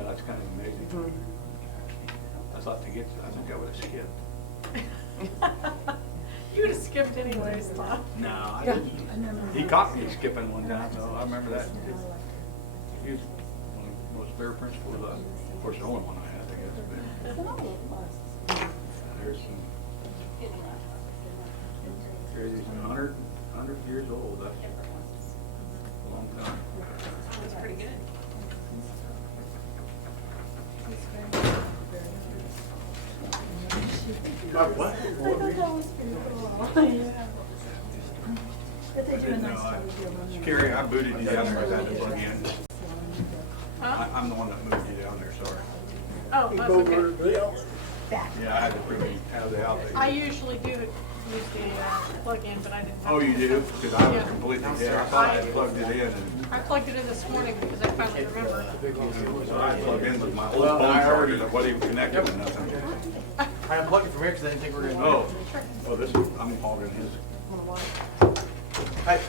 Yeah, that's kind of amazing. I thought to get, I think I would have skipped. You would have skipped anyways, Tom. No, I didn't. He caught me skipping one time, though. I remember that. He was one of the most fair principals, of course, the only one I had, I guess. But there's some crazy, 100 years old. That's a long time. That's pretty good. What? I thought that was pretty cool. Yeah. But they do a No, nice job with your running. Carrie, I booted you down there. I had to plug in. Huh? I'm the one that moved you down there, sorry. Oh, that's okay. Back. Yeah, I had to prove you out of the outlet. I usually do use the plug-in, but I didn't. have Oh, you to. do? Because I was Yeah. completely, yeah, I thought I had plugged it in and I plugged it in this morning because I finally remembered. so I plugged in with my old phone charger that wasn't even connected to nothing. I unplugged it from here because I didn't think we were going to. Oh, this is, I'm hogging his, Hey.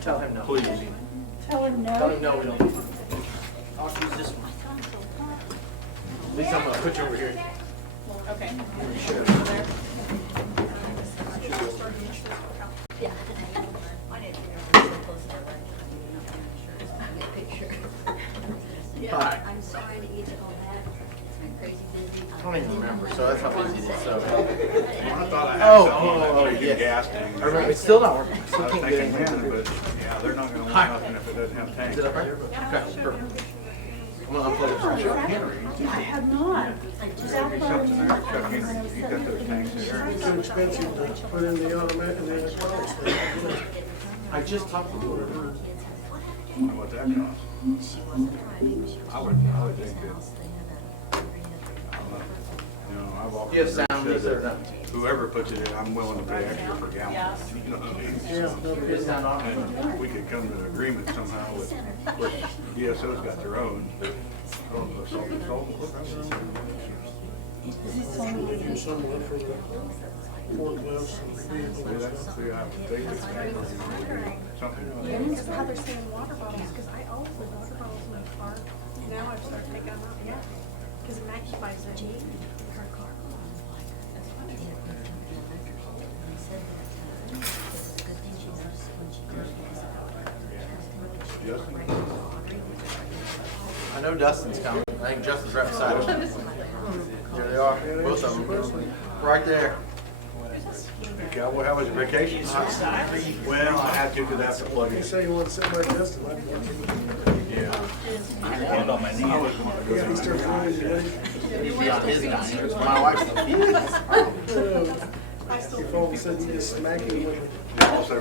Tell him no. please. Tell him no. Tell him no, we don't. I'll use this one. At least I'm going to put you over here. Okay. Yeah. Hi. I'm sorry to eat it all that. It's been crazy busy. I don't even remember, so that's how busy it is. So. I thought I had Oh, something that made you yes. gas tank. I remember. It's still not working. I I still was can't get thinking, anything. man, but yeah, they're not gonna Hi. want nothing if it doesn't have tanks. Is it up right here? Okay, perfect. I'm going to unplug it from here. I have not. Zach brought Something him there, in. Chuck Henry, you got those tanks in there. It's too expensive to put in the automatic, in the electronics thing. I just talked to her. Wonder what that costs. I would think that, you know, I've often You have sound, said these are that whoever puts it in, I'm willing to pay extra per gallon. Yeah. You know what I mean? Yeah, no, Is sound on? And we could come to an agreement somehow with, DSO's got their own, but I don't know if salt and salt. they do somewhat for the forklifts and vehicles. Something. Yeah, because how they're saying water bottles, because I always leave water bottles in the car. Now I've started taking them out, yeah. Because it magnifies it. Her car. I know Dustin's coming. I think Justin's right beside him. There they are, both of them. Right there. Cowboy, how was your vacation? Well, I had to because I have to plug You in. say you want to sit by Justin, I'd want to. Yeah. Yeah, he starts running your leg. He'd be on his dime. My wife's like, If all of a sudden you just smack him with Also, You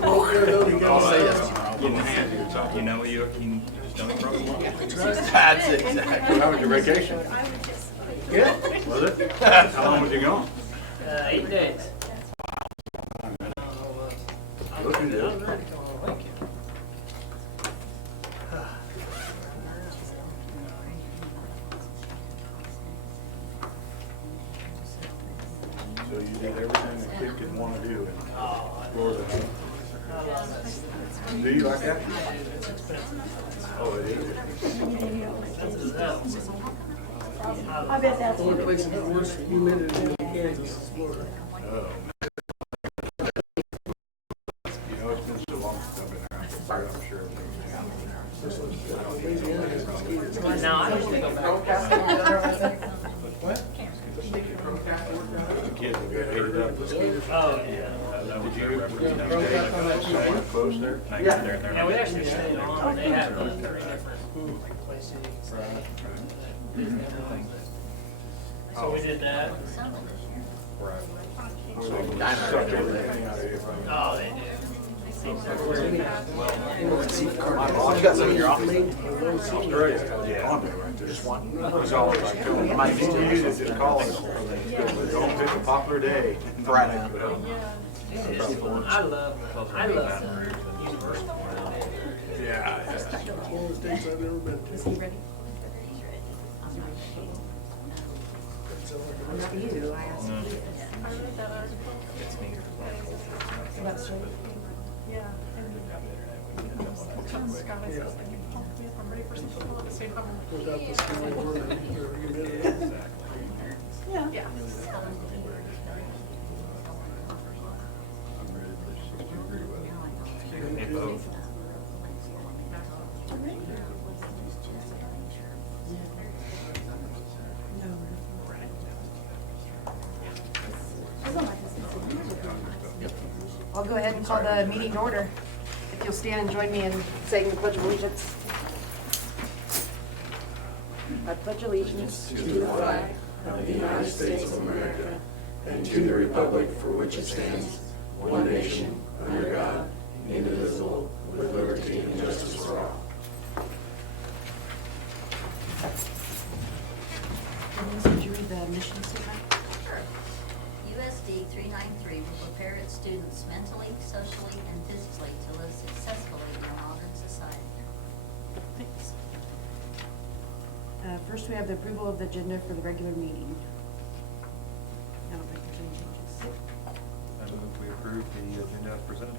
know, you just don't problem. That's it, exactly. how was your vacation? Good. Was it? How long was you gone? 8 days. Looking good. So you did everything a kid could want to do in Florida. Do you like that? Oh, it is. I bet that's The only place that worse for humidity in Kansas is Florida. Oh. You know, it's been so long since I've been around, I'm sure everything's down. Louisiana has mosquitoes. No, I just think about What? The kids have got heated up. Oh, yeah. Did you stay close there? Yeah, we actually stayed on. They have 3 different places. So we did that. Oh, they do. You got some in your office? Australia, yeah, on there right there. Just one. It's always like, you use it to call it. Don't pick a popular day. Right now. I love Universal. Yeah. It's one of the states I've never been to. Is he ready? It's like a Not you, I asked you. I read that article. About Shady? Yeah. And Scott is supposed to be home. me up, I'm ready for some football at the same time. Without the smelly word, or humidity. Yeah. I'm ready to push 60-degree weather. Hey, both. I'll go ahead and call the meeting to order. If you'll stand and join me in saying the Pledge of Allegiance. I pledge allegiance to the flag Of the United States of America, and to the republic for which it stands, one nation, under God, indivisible, with liberty and justice for all. Denise, would you read the mission statement? Sure. USD 393 will prepare its students mentally, socially, and physically to live successfully in a modern society. Thanks. First, we have the approval of the agenda for the regular meeting. I don't think there's any changes. I move we approve the agenda as presented.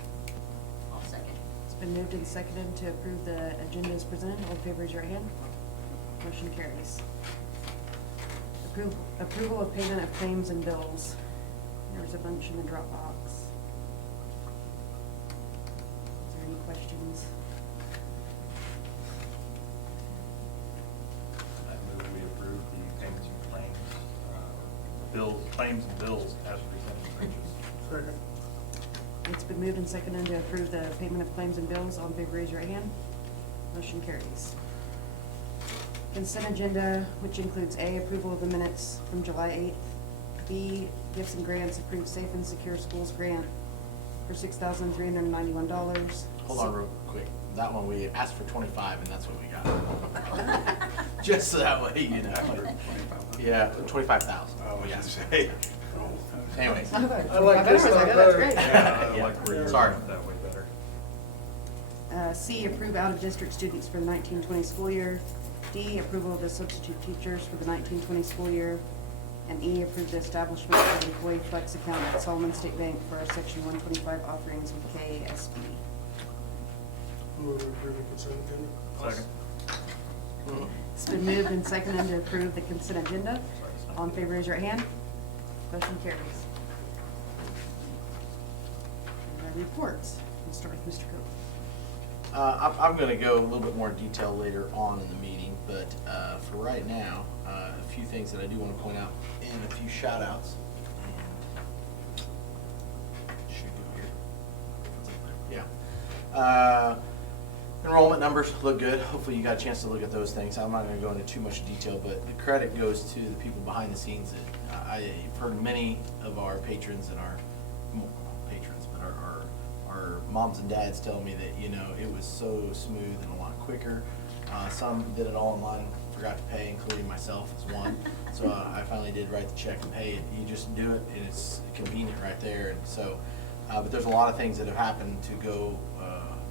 I'll second. It's been moved and seconded to approve the agenda as presented. All in favor, raise your hand. Motion carries. Approval of payment of claims and bills. There was a bunch in the Dropbox. Is there any questions? I move we approve the payments and claims, claims and bills as presented. Second. It's been moved and seconded to approve the payment of claims and bills. All in favor, raise your hand. Motion carries. Consent agenda, which includes A, approval of the minutes from July 8th, B, gifts and grants, approved Safe and Secure Schools grant for $6,391. Hold on real quick. That one, we asked for 25, and that's what we got. Just so that way, you know. Yeah, 25,000. Oh, we I asked. say. Anyways, I like this That's one great. better. Yeah, I Yeah. like where you're Sorry. going that way better. C, approve out-of-district students for the 1920 school year. D, approval of the substitute teachers for the 1920 school year. And E, approve the establishment of an employee flex account at Solomon State Bank for our Section 125 offerings with KSB. Move to approve the consent agenda. Second. It's been moved and seconded to approve the consent agenda. All in favor, raise your hand. Motion carries. Reports. We'll start with Mr. Coe. I'm going to go a little bit more detail later on in the meeting, but for right now, a few things that I do want to point out and a few shout outs. Should go here. Yeah. Enrollment numbers look good. Hopefully you got a chance to look at those things. I'm not going to go into too much detail, but the credit goes to the people behind the scenes. That I've heard many of our patrons and our moms and dads tell me that, you know, it was so smooth and a lot quicker. Some did it all online, forgot to pay, including myself as one. So I finally did write the check and pay it. You just do it, and it's convenient right there. And so, but there's a lot of things that have happened to go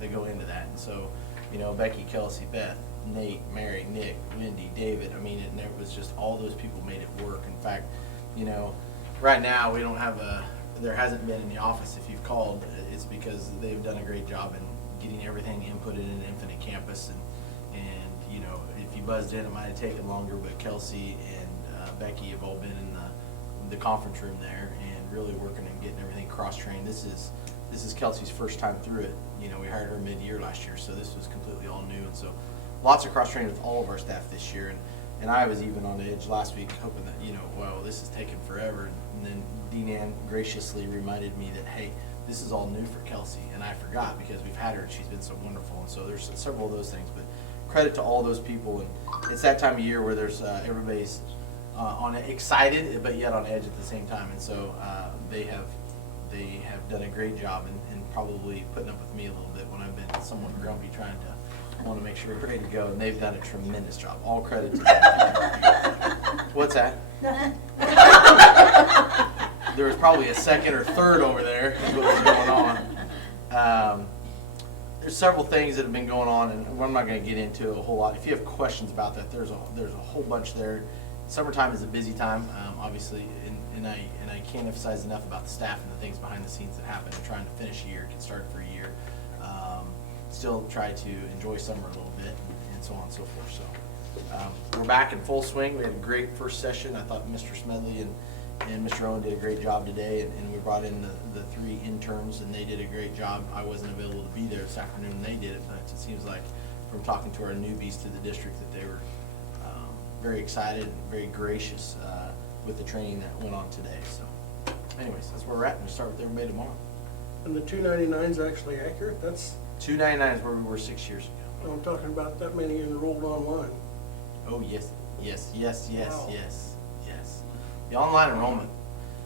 that go into that. And so, you know, Becky, Kelsey, Beth, Nate, Mary, Nick, Wendy, David. I mean, and there was just all those people made it work. In fact, you know, right now we don't have there hasn't been in the office. If you've called, it's because they've done a great job in getting everything inputted in Infinite Campus. And you know, if you buzzed in, it might have taken longer, but Kelsey and Becky have all been in the conference room there and really working and getting everything cross-trained. This is Kelsey's first time through it. You know, we hired her mid-year last year, so this was completely all new. And so lots of cross-training with all of our staff this year. And I was even on edge last week hoping that, you know, well, this is taking forever. And then Dean Ann graciously reminded me that, hey, this is all new for Kelsey. And I forgot because we've had her and she's been so wonderful. And so there's several of those things. But credit to all those people. And it's that time of year where there's everybody's excited, but yet on edge at the same time. And so they have done a great job and probably putting up with me a little bit when I've been somewhat grumpy trying to want to make sure we're ready to go, and they've done a tremendous job. All credit to them. What's that? There was probably a second or third over there is what was going on. There's several things that have been going on, and I'm not going to get into a whole lot. If you have questions about that, there's a whole bunch there. Summertime is a busy time, obviously, and I can't emphasize enough about the staff and the things behind the scenes that happen. And trying to finish a year, get started for a year. Still try to enjoy summer a little bit, and so on and so forth. So we're back in full swing. We had a great first session. I thought Mr. Smedley and Mr. Owen did a great job today, and we brought in the 3 interns, and they did a great job. I wasn't available to be there this afternoon, and they did it, but it seems like from talking to our newbies to the district that they were very excited and very gracious with the training that went on today. So anyways, that's where we're at, and we'll start with everybody tomorrow. And the 299 is actually accurate? That's, 299 is where we were 6 years ago. I'm talking about that many enrolled online. Oh, yes, yes, yes, yes, Wow. yes, yes. The online enrollment,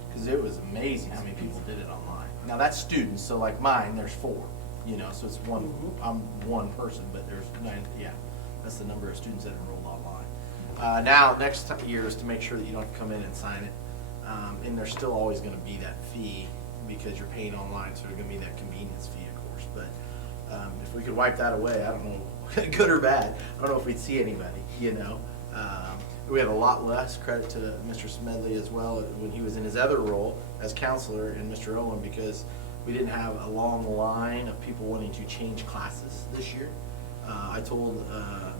because it was amazing how many people did it online. Now, that's students, so like mine, there's 4, you know, so it's one, I'm one person, but there's 9, yeah. That's the number of students that enrolled online. Now, next year is to make sure that you don't have to come in and sign it. And there's still always gonna be that fee because you're paying online, so there's gonna be that convenience fee, of course. But if we could wipe that away, I don't know, good or bad, I don't know if we'd see anybody, you know. We had a lot less credit to Mr. Smedley as well when he was in his other role as counselor and Mr. Owen, because we didn't have a long line of people wanting to change classes this year. I told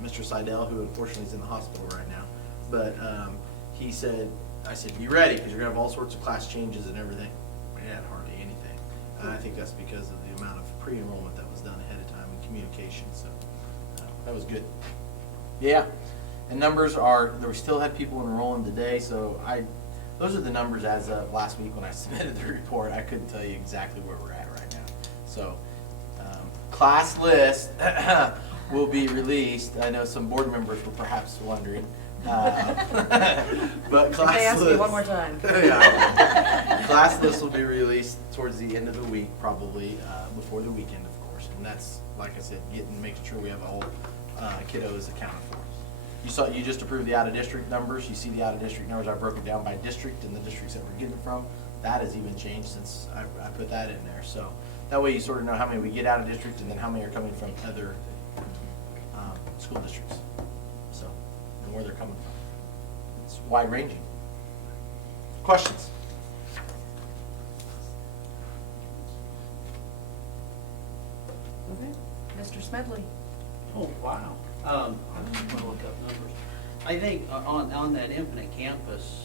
Mr. Seidel, who unfortunately is in the hospital right now, but he said, I said, be ready, because you're going to have all sorts of class changes and everything. We had hardly anything. I think that's because of the amount of pre-enrollment that was done ahead of time and communication, so that was good. Yeah, and numbers are, we still had people enrolling today, so those are the numbers as of last week when I submitted the report. I couldn't tell you exactly where we're at right now. So, class list will be released. I know some board members were perhaps wondering. But class If they ask me list, one more time. yeah. Class list will be released towards the end of the week, probably before the weekend, of course. And that's, like I said, making sure we have all kiddos accounted for. You just approved the out-of-district numbers. You see the out-of-district numbers. I broke it down by district and the districts that we're getting it from. That has even changed since I put that in there. So that way you sort of know how many we get out of district and then how many are coming from other school districts. So, and where they're coming from. It's wide-ranging. Questions? Okay. Mr. Smedley. Oh, wow. I just want to look up numbers. I think on that Infinite Campus,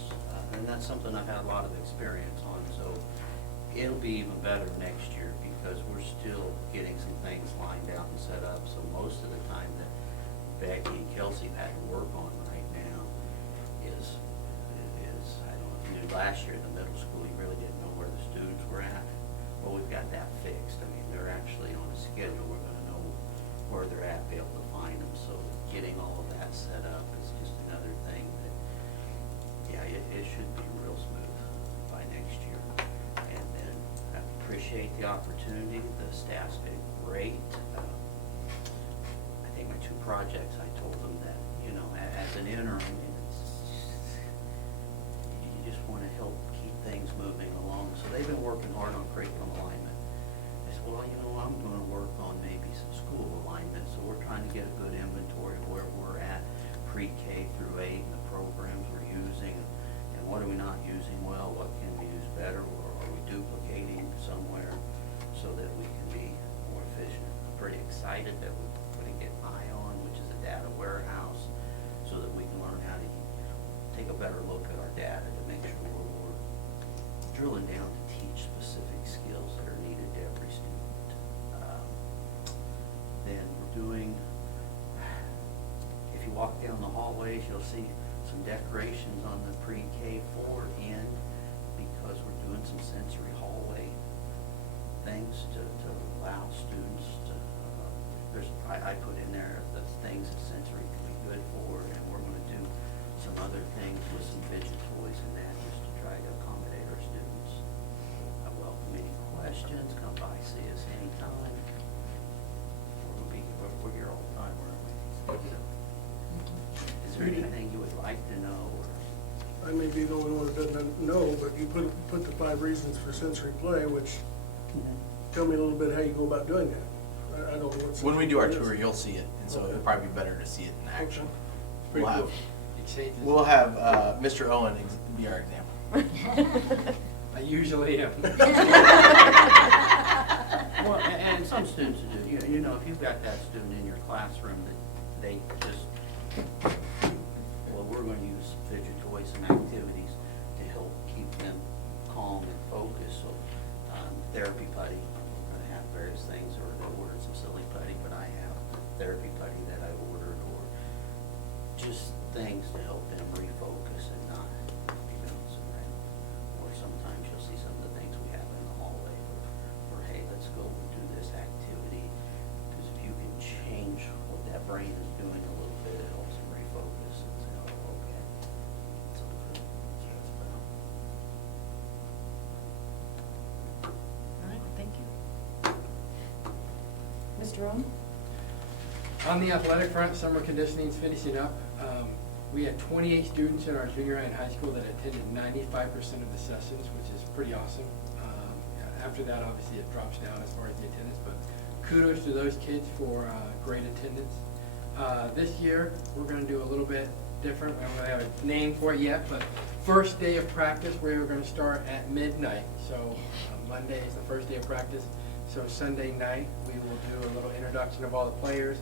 and that's something I've had a lot of experience on, so it'll be even better next year because we're still getting some things lined out and set up. So most of the time that Becky and Kelsey had to work on right now is I don't know if you knew last year in the middle school, you really didn't know where the students were at. Well, we've got that fixed. I mean, they're actually on a schedule. We're going to know where they're at, be able to find them. So getting all of that set up is just another thing that, yeah, it should be real smooth by next year. And then I appreciate the opportunity. The staff's been great. I think my 2 projects, I told them that, you know, as an interim, you just want to help keep things moving along. So they've been working hard on curriculum alignment. I said, well, you know, I'm going to work on maybe some school alignment. So we're trying to get a good inventory of where we're at, pre-K through 8, and the programs we're using, and what are we not using well, what can we use better, or are we duplicating somewhere so that we can be more efficient. I'm pretty excited that we're going to get ION, which is a data warehouse, so that we can learn how to take a better look at our data to make sure we're drilling down to teach specific skills that are needed to every student. Then we're doing, if you walk down the hallways, you'll see some decorations on the pre-K forward end because we're doing some sensory hallway things to allow students to, I put in there the things that sensory can be good for, and we're going to do some other things with some fidget toys and that just to try to accommodate our students. I welcome any questions. Come by, see us anytime. We're here all the time, aren't we? Is there anything you would like to know? Or? I may be the only one that doesn't know, but you put the 5 reasons for sensory play, which, tell me a little bit how you go about doing that. I don't know what. When we do our tour, you'll see it, and so it'll probably be better to see it in action. Okay. We'll have Mr. Owen be our example. I usually am. Well, and some students do. You know, if you've got that student in your classroom that they just, well, we're gonna use fidget toys and activities to help keep them calm and focused. So, therapy putty, we're gonna have various things, or they ordered some silly putty, but I have therapy putty that I ordered, or just things to help them refocus and not be bouncing around. Or sometimes you'll see some of the things we have in the hallway for hey, let's go and do this activity. Because if you can change what that brain is doing a little bit, it helps them refocus and say, oh, okay. So that's about. All right, thank you. Mr. Owen? On the athletic front, summer conditioning is finishing up. We had 28 students in our junior high and high school that attended 95% of the sessions, which is pretty awesome. After that, obviously, it drops down as far as the attendance, but kudos to those kids for great attendance. This year, we're going to do a little bit different. We don't really have a name for it yet, but first day of practice, we're going to start at midnight. So Monday is the first day of practice. So Sunday night, we will do a little introduction of all the players.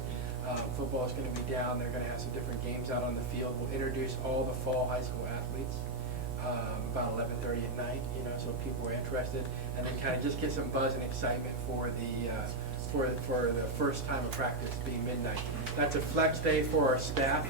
Football is going to be down. They're going to have some different games out on the field. We'll introduce all the fall high school athletes about 11:30 at night, so if people are interested, and then kind of just get some buzz and excitement for the first time of practice being midnight. That's a flex day for our staff.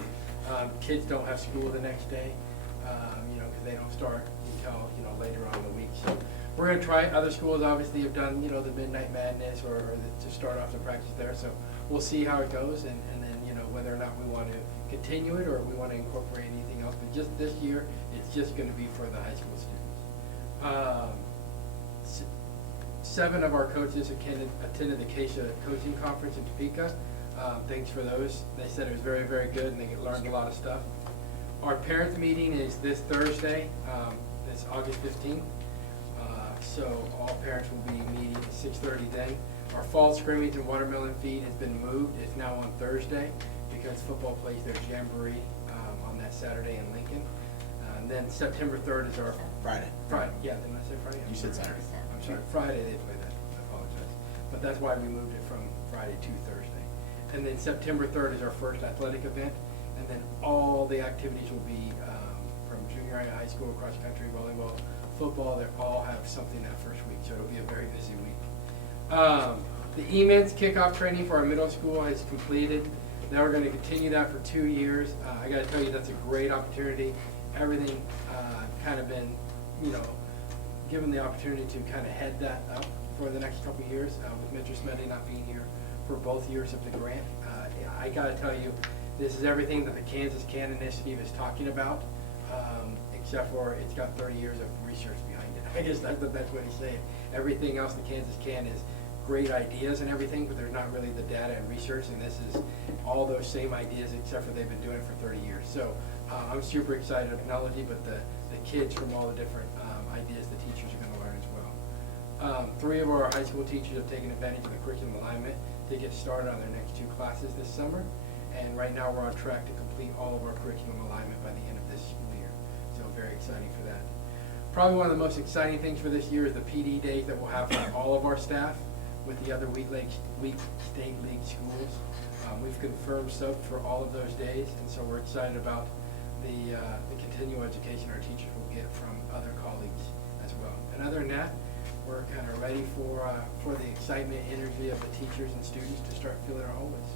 Kids don't have school the next day, because they don't start until later on in the week. So we're going to try it. Other schools obviously have done the midnight madness or to start off the practice there. So we'll see how it goes, and then whether or not we want to continue it or we want to incorporate anything else. But just this year, it's just going to be for the high school students. 7 of our coaches attended the Keisha coaching conference in Topeka. Thanks for those. They said it was very, very good, and they learned a lot of stuff. Our parents meeting is this Thursday. It's August 15th. So all parents will be meeting at 6:30 then. Our fall scrimmage and watermelon feed has been moved. It's now on Thursday because football plays their jamboree on that Saturday in Lincoln. And then September 3rd is our Friday. Yeah, didn't I say Friday? You said Saturday. I'm sorry, Friday they play that. I apologize. But that's why we moved it from Friday to Thursday. And then September 3rd is our first athletic event. And then all the activities will be from junior high, high school, cross country, volleyball, football. They all have something that first week, so it'll be a very busy week. The E-Men's kickoff training for our middle school is completed. Now we're going to continue that for 2 years. I got to tell you, that's a great opportunity. Everything kind of been, given the opportunity to kind of head that up for the next couple of years with Mr. Smedley not being here for both years of the grant. I got to tell you, this is everything that the Kansas Can Initiative is talking about, except for it's got 30 years of research behind it. I guess that's what he's saying. Everything else the Kansas Can is great ideas and everything, but there's not really the data and research, and this is all those same ideas except for they've been doing it for 30 years. So I'm super excited about technology, but the kids from all the different ideas the teachers are going to learn as well. 3 of our high school teachers have taken advantage of the curriculum alignment to get started on their next 2 classes this summer, and right now we're on track to complete all of our curriculum alignment by the end of this school year. So very exciting for that. Probably one of the most exciting things for this year is the PD days that we'll have for all of our staff with the other week state league schools. We've confirmed soap for all of those days, and so we're excited about the continual education our teachers will get from other colleagues as well. And other than that, we're kind of ready for the excitement, energy of the teachers and students to start filling our hallways.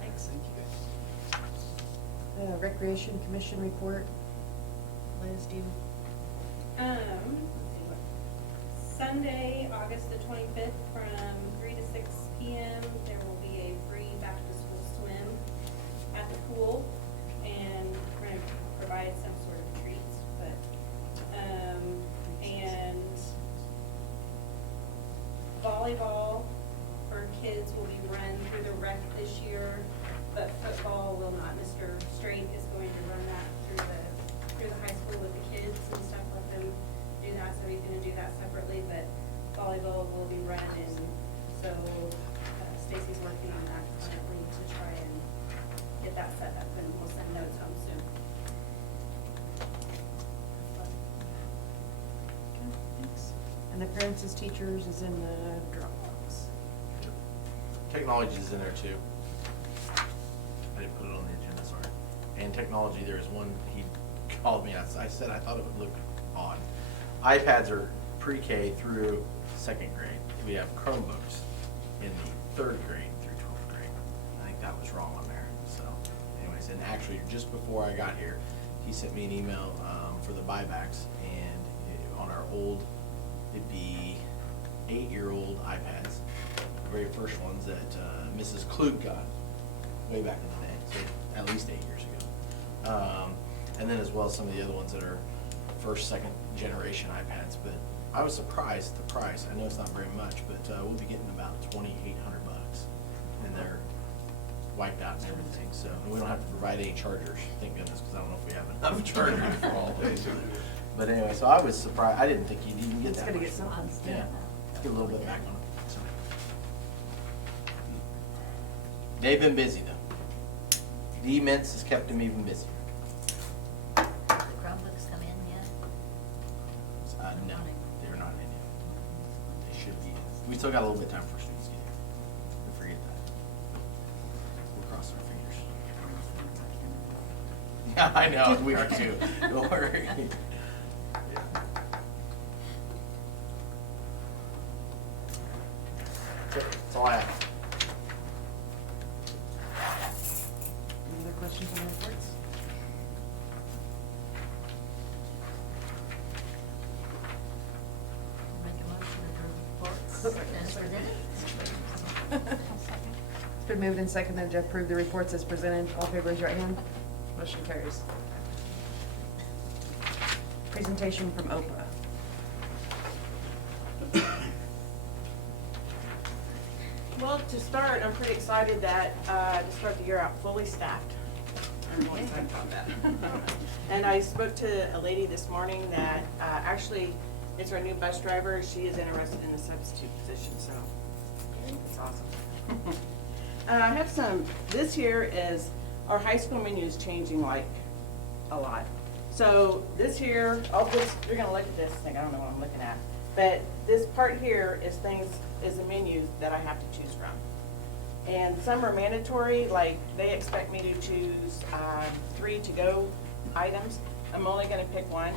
Thanks. Thank you guys. Recreation Commission report. Liz, do you? Let's see what, Sunday, August the 25th, from 3 to 6 p.m., there will be a free back-to-school swim at the pool, and we're going to provide some sort of treats, but, and volleyball for kids will be run through the rec this year, but football will not. Mr. Straight is going to run that through the high school with the kids and stuff, let them do that, so he's gonna do that separately, but volleyball will be run, and so Stacy's working on that currently to try and get that set up, and we'll send notes home soon. Okay, thanks. And the parents as teachers is in the Dropbox. technology is in there too. I didn't put it on the agenda, sorry. And technology, there is one, he called me, I said I thought it would look odd. iPads are pre-K through second grade. We have Chromebooks in the third grade through 12th grade. I think that was wrong on there, so anyways, and actually, just before I got here, he sent me an email for the buybacks, and on our old, it'd be 8-year-old iPads, the very first ones that Mrs. Klug got way back in the day, so at least 8 years ago. And then as well as some of the other ones that are first, second generation iPads, but I was surprised at the price. I know it's not very much, but we'll be getting about $2,800, and they're wiped out and everything, so, and we don't have to provide any chargers, thank goodness, because I don't know if we have enough chargers for all days. But anyway, so I was surprised, I didn't think you'd even get It's that gonna much. get something. Yeah, get a little bit back on it, so. They've been busy though. D-Mints has kept them even busier. The Chromebooks come in yet? No, they're not in yet. They should be. We still got a little bit of time for students to get here. We forget that. We'll cross our fingers. Yeah, I know, we are too. Don't worry. Yeah. Okay, that's all I have. Any other questions on the reports? Make a motion to approve reports as presented. It's been moved and seconded to approve the reports as presented. All in favor, raise your right hand. Motion carries. Presentation from OPA. Well, to start, I'm pretty excited that, to start the year out fully staffed. I'm really excited about that. And I spoke to a lady this morning that, actually, it's our new bus driver. She is interested in the substitute position, so it's awesome. I have some, this year is, our high school menu is changing like a lot. So this year, you're gonna look at this thing, I don't know what I'm looking at. But this part here is is the menus that I have to choose from. And some are mandatory, like they expect me to choose 3 to-go items. I'm only gonna pick one,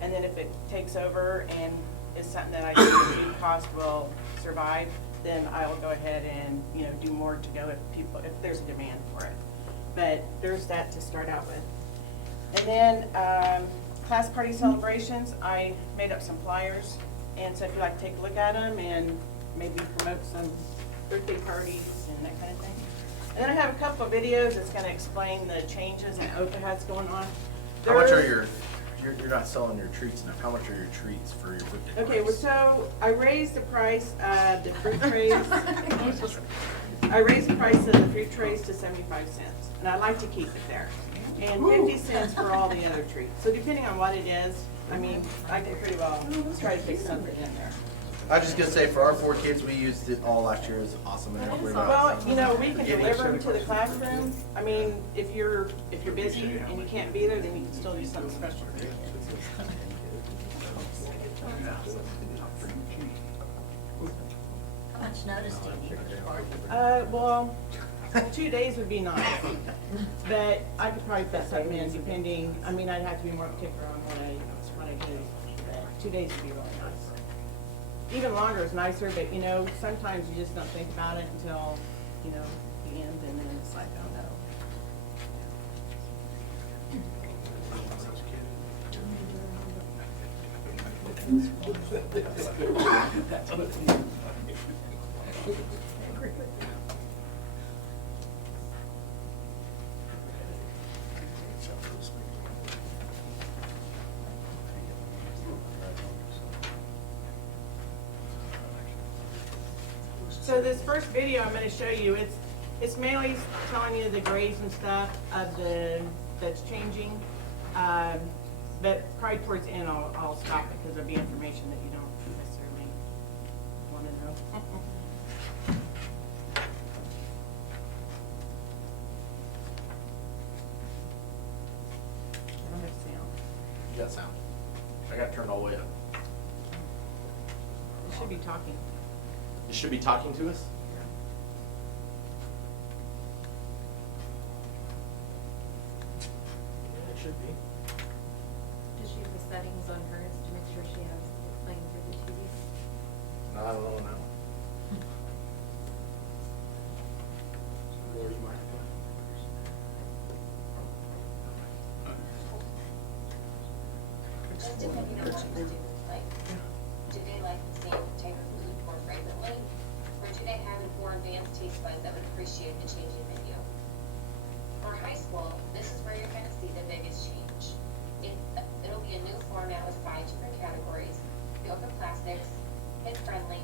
and then if it takes over and is something that I think cost will survive, then I will go ahead and, do more to go if there's a demand for it. But there's that to start out with. And then class party celebrations, I made up some flyers, and so if you'd like to take a look at them and maybe promote some birthday parties and that kind of thing. And then I have a couple of videos that's gonna explain the changes that OPA has going on. How much are There's- you're not selling your treats enough. How much are your treats for your birthday Okay, well, parties? so I raised the price of the fruit trays. I raised the price of the fruit trays to 75 cents, and I like to keep it there. And 50 cents for all the other treats. So depending on what it is, I mean, I can pretty well try to fix something in there. I was just gonna say, for our 4 kids, we used it all last year. It was awesome. And everybody Well, loved it. we can deliver them to the classroom. I mean, if you're busy and you can't be there, then you can still do something special for your kids. How much notice do you need for the party? Well, 2 days would be nice, but I could probably put something in depending, I'd have to be more particular on what I do, but 2 days would be really nice. Even longer is nicer, but sometimes you just don't think about it until, the end, and then it's like, oh no. So this first video I'm going to show you, it's mainly telling you the grades and stuff of that's changing. But probably towards the end I'll stop it because there'll be information that you don't necessarily want to know. I don't have sound. You got sound. I got it turned all the way up. You should be talking. It should be talking to us? should be. Does she have the settings on hers to make sure she has it playing through the TV? I don't know now. Lori's microphone. Just depending on what the students like. Do they like the same type of food more frequently? Or do they have more advanced taste buds that would appreciate the changing menu? For high school, this is where you're gonna see the biggest change. It'll be a new format with 5 different categories: the open plastics, kid-friendly,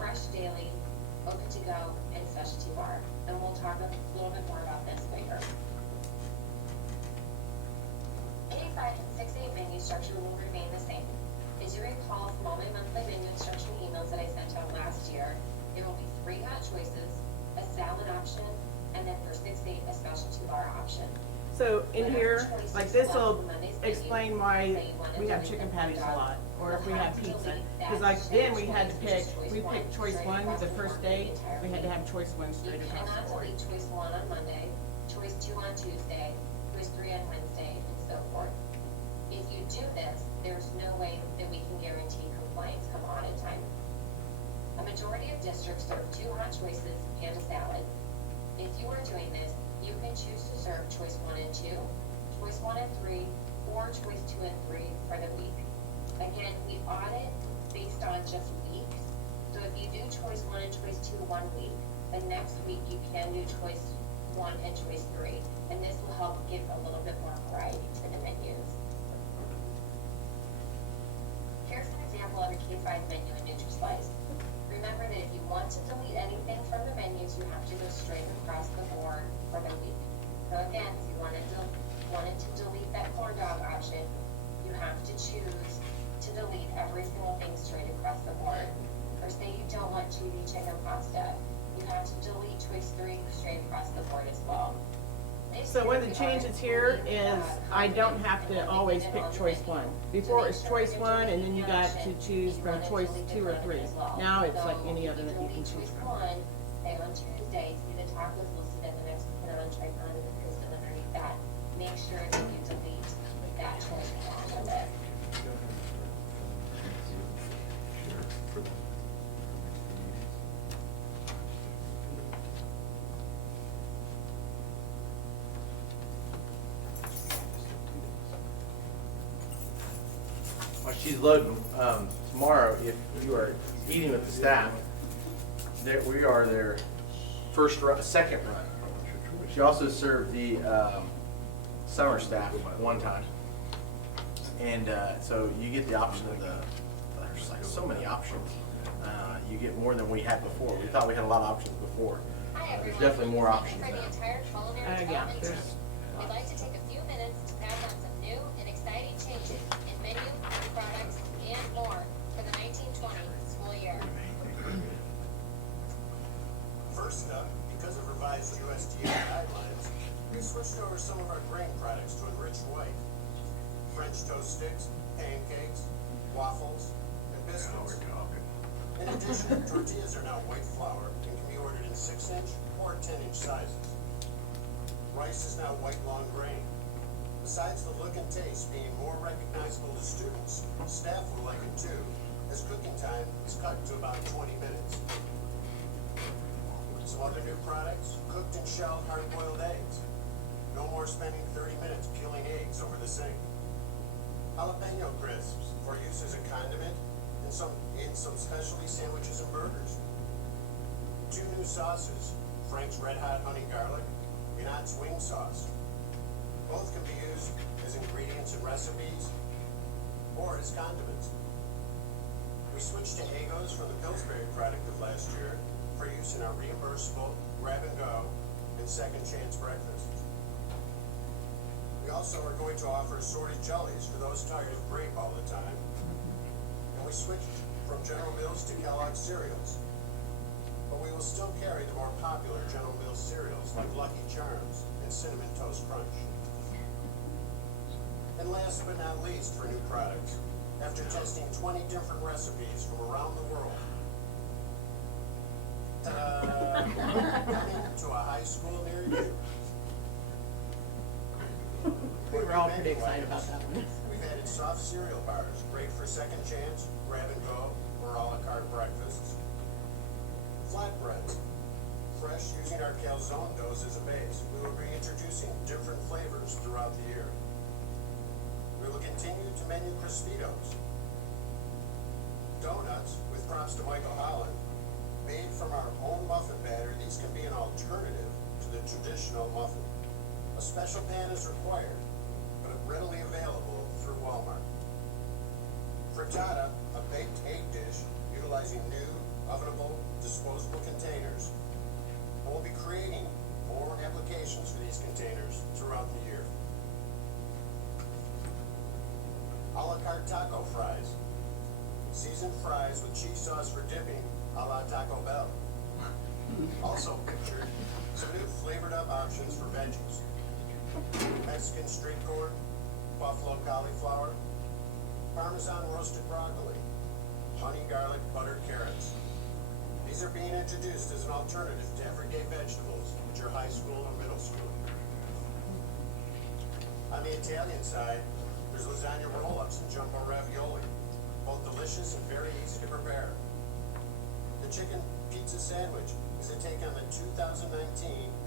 fresh daily, open to go, and specialty bar. And we'll talk a little bit more about this later. K-5 and 6-8 menu structure will remain the same. As you recall from all my monthly menu instruction emails that I sent out last year, there will be 3 hot choices, a salad option, and then for 6-8, a specialty bar option. So in here, like this will explain why we have chicken patties a lot, or if we have pizza. Because like then we picked choice one the first day, we had to have choice one straight You across cannot the board. delete choice 1 on Monday, choice 2 on Tuesday, choice 3 on Wednesday, and so forth. If you do this, there's no way that we can guarantee compliance come audit time. A majority of districts serve 2 hot choices and a salad. If you are doing this, you can choose to serve choice 1 and 2, choice 1 and 3, or choice 2 and 3 for the week. Again, we audit based on just weeks. So if you do choice 1 and choice 2 one week, the next week you can do choice 1 and choice 3. And this will help give a little bit more variety to the menus. Here's an example of a K-5 menu in NutriSlice. Remember that if you want to delete anything from the menus, you have to go straight across the board for the week. So again, if you wanted to delete that corn dog option, you have to choose to delete every single thing straight across the board. Or say you don't want GB chicken pasta, you have to delete choice 3 straight across the board as well. So one of the changes here is I don't have to always pick choice 1. Before it was choice 1 and then you got to choose from choice 2 or 3. Now it's like any other that you can choose from. Say on Tuesday, see the tacos listed in the next put on tripod and the crystal underneath that. Make sure that you delete that choice along with it. While she's loading, tomorrow, if you are eating with the staff, we are their second run. She also served the summer staff one time. And so you get the option of there's like so many options. You get more than we had before. We thought we had a lot of options before. There's definitely more options For now. the entire culinary Yeah, development there's- team, we'd like to take a few minutes to pass on some new and exciting changes in menu, products, and more for the 1920 school year. First up, because of revised USDA guidelines, we switched over some of our grain products to enrich white. French toast sticks, pancakes, waffles, and biscuits. In addition, tortillas are now white flour and can be ordered in 6-inch or 10-inch sizes. Rice is now white long grain. Besides the look and taste being more recognizable to students, staff will like it too, as cooking time is cut to about 20 minutes. Some other new products, cooked and shelled hard-boiled eggs. No more spending 30 minutes peeling eggs over the sink. Jalapeno crisps for use as a condiment in some specialty sandwiches and burgers. 2 new sauces, Frank's Red Hot Honey Garlic and Knott's Wing Sauce. Both can be used as ingredients in recipes or as condiments. We switched to Egos from the Pillsbury product of last year for use in our reimbursable grab-and-go and second chance breakfasts. We also are going to offer assorted jellies for those tired of grape all the time. And we switched from General Mills to Kellogg's cereals. But we will still carry the more popular General Mills cereals like Lucky Charms and Cinnamon Toast Crunch. And last but not least for new products, after testing 20 different recipes from around the world, coming to a high school near you. Hey, Rob. all pretty excited about that one. We've added soft cereal bars, great for second chance, grab and go, or a la carte breakfasts. Flatbreads, fresh using our calzone doughs as a base. We will be introducing different flavors throughout the year. We will continue to menu Crispitos. Donuts, with props to Michael Holland, made from our own muffin batter. These can be an alternative to the traditional muffin. A special pan is required, but readily available through Walmart. Frittata, a baked egg dish utilizing new ovenable disposable containers. And we'll be creating more applications for these containers throughout the year. A la carte taco fries. Seasoned fries with cheese sauce for dipping, a la Taco Bell. Also pictured some new flavored up options for veggies. Mexican street corn, buffalo cauliflower, Parmesan roasted broccoli, honey garlic buttered carrots. These are being introduced as an alternative to everyday vegetables at your high school or middle school. On the Italian side, there's lasagna roll-ups and jumbo ravioli, both delicious and very easy to prepare. The chicken pizza sandwich is a take on the 2019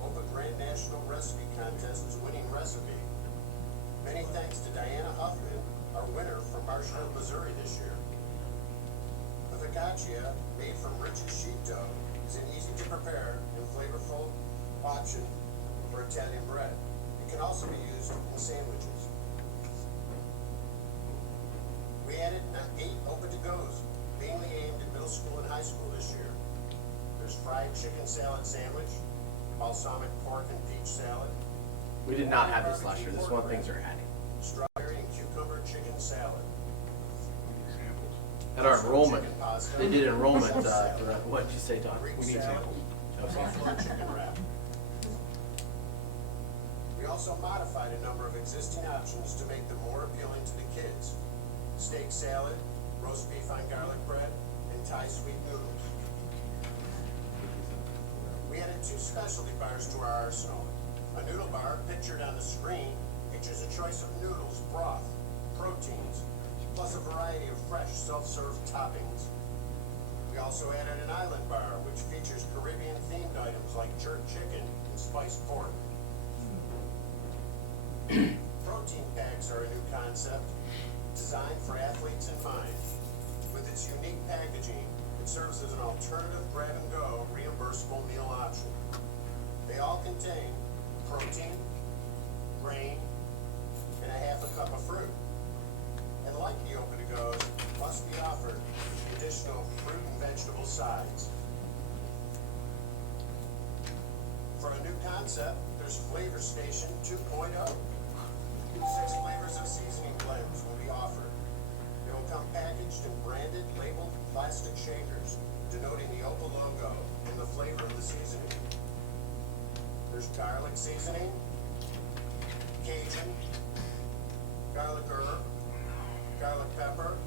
OPA Grand National Recipe Contest's winning recipe. Many thanks to Diana Huffman, our winner from Marshall, Missouri this year. The focaccia, made from Rich's sheep dough, is an easy to prepare and flavorful option for Italian bread. It can also be used in sandwiches. We added 8 open-to-goes, mainly aimed at middle school and high school this year. There's fried chicken salad sandwich, balsamic pork and peach salad. We did not have this last year. This is one of the things they're adding. Strawberry and cucumber chicken salad. At our enrollment, Chicken pasta. they did enrollment, for that. What'd you say, Don? Greek We need salad, samples. No buffalo samples. chicken wrap. We also modified a number of existing options to make them more appealing to the kids. Steak salad, roast beef on garlic bread, and Thai sweet noodles. We added 2 specialty bars to our arsenal. A noodle bar pictured on the screen features a choice of noodles, broth, proteins, plus a variety of fresh self-serve toppings. We also added an island bar, which features Caribbean-themed items like jerk chicken and spiced pork. Protein packs are a new concept, designed for athletes in mind. With its unique packaging, it serves as an alternative grab-and-go reimbursable meal option. They all contain protein, grain, and a half a cup of fruit. And like the open-to-goes, must be offered the additional fruit and vegetable sides. For a new concept, there's Flavor Station 2.0. 6 flavors of seasoning blends will be offered. They will come packaged in branded, labeled plastic shakers, denoting the OPA logo and the flavor of the seasoning. There's garlic seasoning, Cajun, garlic herb, garlic pepper,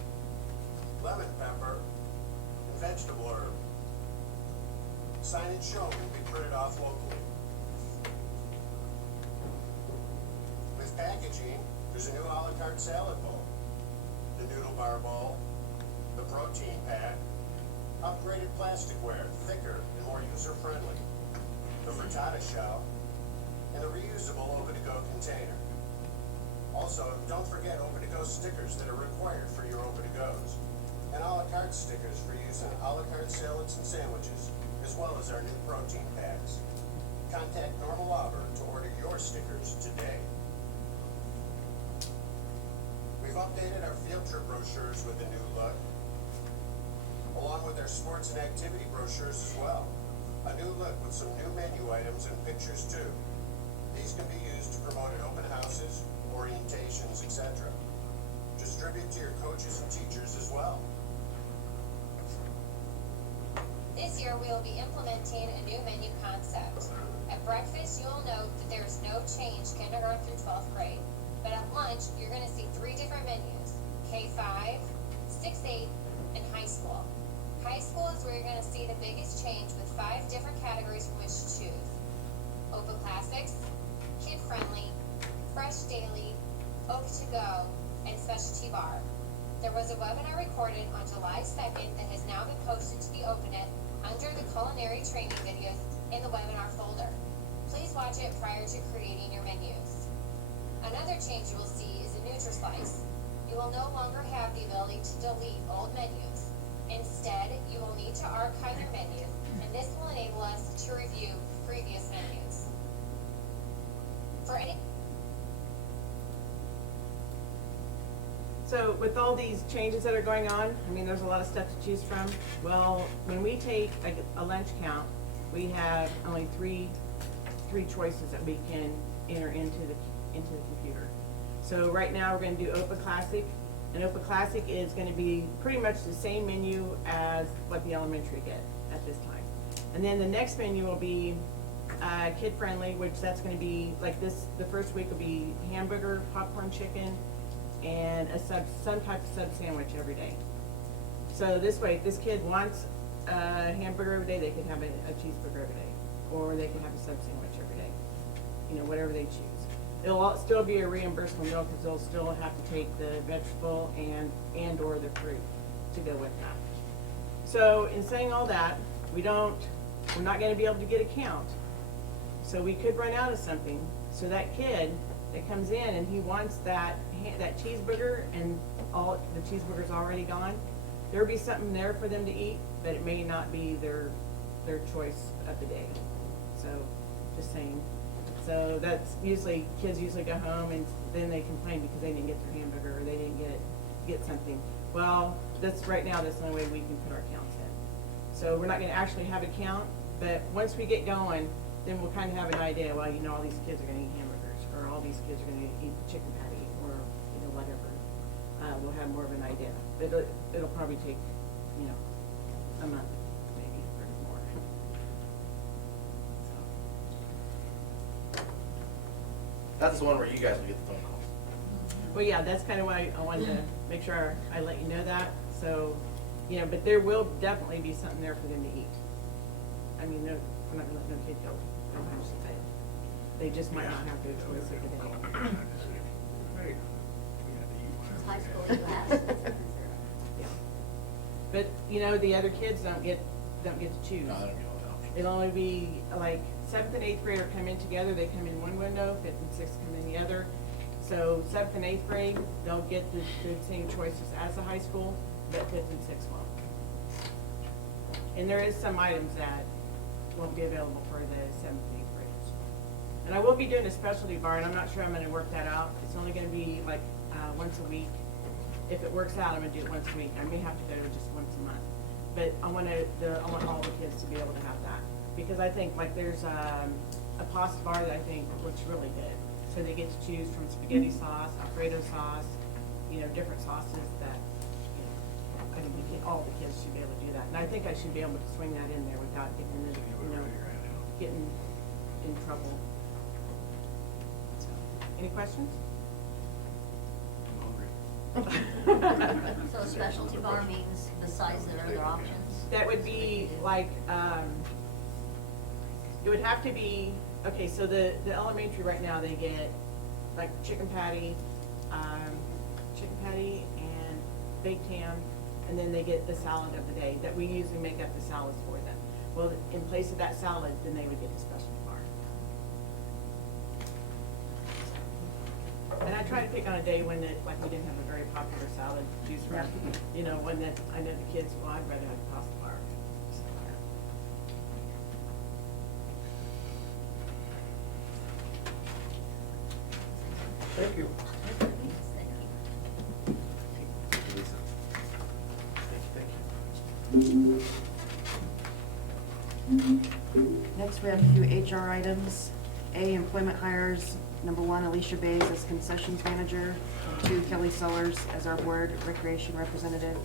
lemon pepper, and vegetable herb. Signage shown will be printed off locally. With packaging, there's a new a la carte salad bowl, the noodle bar bowl, the protein pack, upgraded plasticware, thicker and more user-friendly, the frittata shell, and the reusable open-to-go container. Also, don't forget open-to-go stickers that are required for your open-to-goes, and a la carte stickers for use in a la carte salads and sandwiches, as well as our new protein packs. Contact Normal Auburn to order your stickers today. We've updated our field trip brochures with a new look, along with our sports and activity brochures as well. A new look with some new menu items and pictures too. These can be used to promote at open houses, orientations, etc. Distribute to your coaches and teachers as well. This year, we will be implementing a new menu concept. At breakfast, you will note that there is no change kindergarten through 12th grade. But at lunch, you're going to see 3 different menus, K-5, 6-8, and high school. High school is where you're going to see the biggest change with 5 different categories from which to choose. OPA Classics, Kid Friendly, Fresh Daily, Oak to Go, and Specialty Bar. There was a webinar recorded on July 2nd that has now been posted to the OpenNet under the culinary training videos in the webinar folder. Please watch it prior to creating your menus. Another change you will see is a NutriSlice. You will no longer have the ability to delete old menus. Instead, you will need to archive your menus, and this will enable us to review previous menus. For any So with all these changes that are going on, I mean, there's a lot of stuff to choose from. Well, when we take a lunch count, we have only three choices that we can enter into the computer. So right now, we're gonna do OPA Classic, and OPA Classic is gonna be pretty much the same menu as what the elementary get at this time. And then the next menu will be kid-friendly, which that's gonna be, like this, the first week will be hamburger, popcorn chicken, and some type of sub sandwich every day. So this way, if this kid wants a hamburger every day, they can have a cheeseburger every day, or they can have a sub sandwich every day. You know, whatever they choose. It'll still be a reimbursable meal because they'll still have to take the vegetable and or the fruit to go with that. So in saying all that, we're not going to be able to get a count. So we could run out of something. So that kid that comes in and he wants that cheeseburger and all the cheeseburger's already gone, there'll be something there for them to eat, but it may not be their choice of the day. So just saying. So that's usually, kids usually go home and then they complain because they didn't get their hamburger or they didn't get something. Well, right now, that's the only way we can put our counts in. So we're not gonna actually have a count, but once we get going, then we'll kind of have an idea, well, you know, all these kids are gonna eat hamburgers, or all these kids are gonna eat chicken patty, or, you know, whatever. We'll have more of an idea. But it'll probably take, you know, a month, maybe, or more. That's the one where you guys will get the phone calls. Well, yeah, that's kind of why I wanted to make sure I let you know that, so, you know, but there will definitely be something there for them to eat. I mean, we're not gonna let no kid go home to bed. They just might not have to for the sake of the day. Is high school you asked? Yeah. But, you know, the other kids don't get to choose. No, I don't get all that option. It'll only be like 7th and 8th grader come in together, they come in one window, 5th and 6th come in the other. So 7th and 8th grade, they'll get the same choices as the high school, but 5th and 6th won't. And there is some items that won't be available for the 7th and 8th graders. And I will be doing a specialty bar, and I'm not sure I'm gonna work that out. It's only gonna be like once a week. If it works out, I'm gonna do it once a week. I may have to go to just once a month. But I want all the kids to be able to have that. Because I think like there's a pasta bar that I think looks really good. So they get to choose from spaghetti sauce, Alfredo sauce, you know, different sauces that, you know, I think all the kids should be able to do that. And I think I should be able to swing that in there without getting, getting in trouble. So, any questions? I'm hungry. So a specialty bar means besides their other options? That would be like, it would have to be, okay, so the elementary right now, they get like chicken patty and baked ham, and then they get the salad of the day, that we usually make up the salads for them. Well, in place of that salad, then they would get a specialty bar. And I try to pick on a day when like we didn't have a very popular salad, choose from, you know, one that I know the kids, well, I'd rather have a pasta bar. So, Thank you. Thank you. Next, we have a few HR items. A, employment hires. Number 1, Alicia Bays as concessions manager. And 2, Kelly Sellers as our board recreation representative.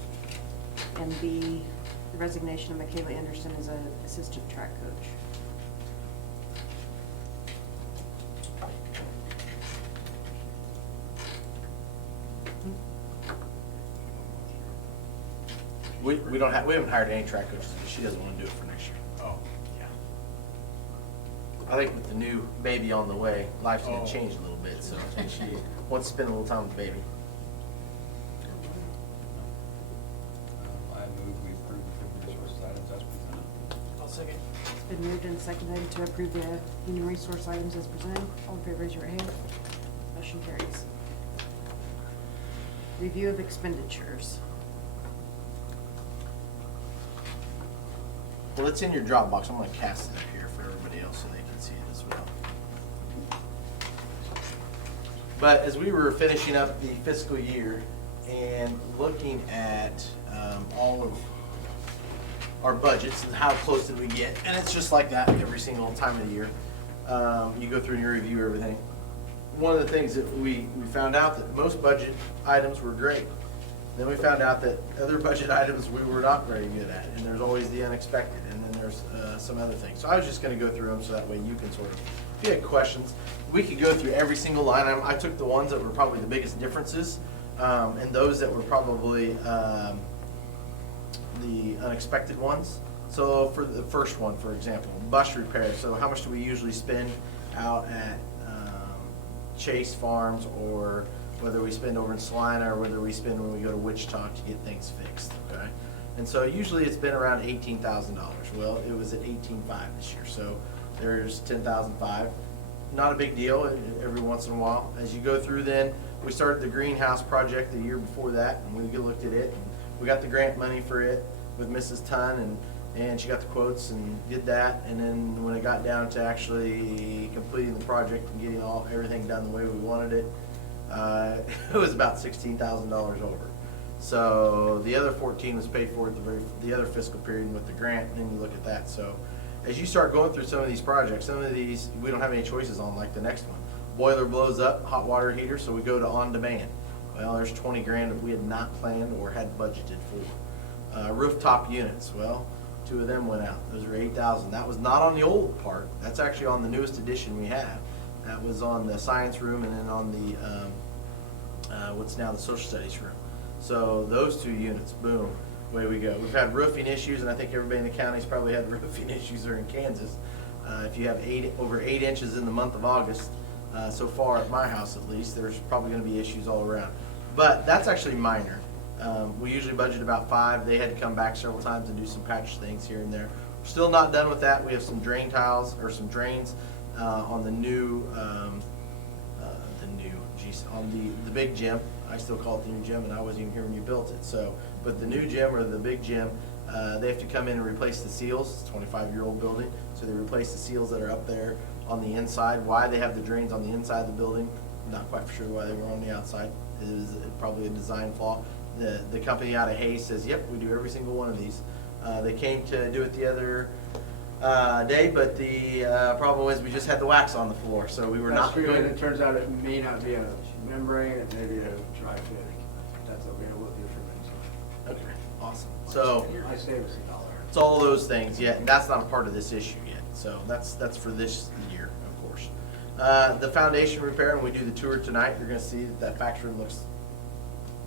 And B, the resignation of Michaela Anderson as an assistant track coach. We haven't hired any track coaches, but she doesn't want to do it for next year. Oh. Yeah. I think with the new baby on the way, life's gonna Oh. change a little bit, so I think she wants to spend a little time with the baby. I move we approve the human resources items as presented. I'll second. It's been moved and seconded to approve the human resource items as presented. All in favor, raise your hand. Motion carries. Review of expenditures. Well, it's in your Dropbox. I'm gonna cast it up here for everybody else so they can see it as well. But as we were finishing up the fiscal year and looking at all of our budgets and how close did we get, and it's just like that every single time of the year. You go through and you review everything. One of the things that we found out that most budget items were great. Then we found out that other budget items we were not very good at, and there's always the unexpected, and then there's some other things. So I was just gonna go through them so that way you can sort of, if you had questions, we could go through every single line item. I took the ones that were probably the biggest differences, and those that were probably the unexpected ones. So for the first one, for example, bus repair. So how much do we usually spend out at Chase Farms, or whether we spend over in Salina, or whether we spend when we go to Wichita to get things fixed, okay? And so usually it's been around $18,000. Well, it was at $18,500 this year, so there's $10,500. Not a big deal every once in a while. As you go through then, we started the greenhouse project the year before that, and we looked at it, and we got the grant money for it with Mrs. Tunn, and she got the quotes and did that, and then when it got down to actually completing the project and getting everything done the way we wanted it, it was about $16,000 over. So the other 14 was paid for at the other fiscal period with the grant, and then you look at that. So as you start going through some of these projects, some of these we don't have any choices on, like the next one. Boiler blows up, hot water heater, so we go to on demand. Well, there's 20 grand that we had not planned or had budgeted for. Rooftop units, well, 2 of them went out. Those were $8,000. That was not on the old part. That's actually on the newest edition we have. That was on the science room and then on the what's now the social studies room. So those 2 units, boom, away we go. We've had roofing issues, and I think everybody in the county's probably had roofing issues there in Kansas. If you have over 8 inches in the month of August, so far at my house at least, there's probably going to be issues all around. But that's actually minor. We usually budget about 5. They had to come back several times and do some patch things here and there. We're still not done with that. We have some drain tiles, or some drains on the new, on the big gym. I still call it the new gym, and I wasn't even here when you built it. So, but the new gym, or the big gym, they have to come in and replace the seals. It's a 25-year-old building, so they replace the seals that are up there on the inside. Why they have the drains on the inside of the building, I'm not quite sure why they were on the outside. It is probably a design flaw. The company out of Hayes says, yep, we do every single one of these. They came to do it the other day, but the problem was we just had the wax on the floor, so we were That's not true, going and it turns out it may not be a membrane, it may be a dry fitting. That's what we'll do for Okay, awesome. So I save us $1. it's all those things, yeah, and that's not a part of this issue yet. So that's for this year, of course. The foundation repair, and we do the tour tonight, you're gonna see that fax room looks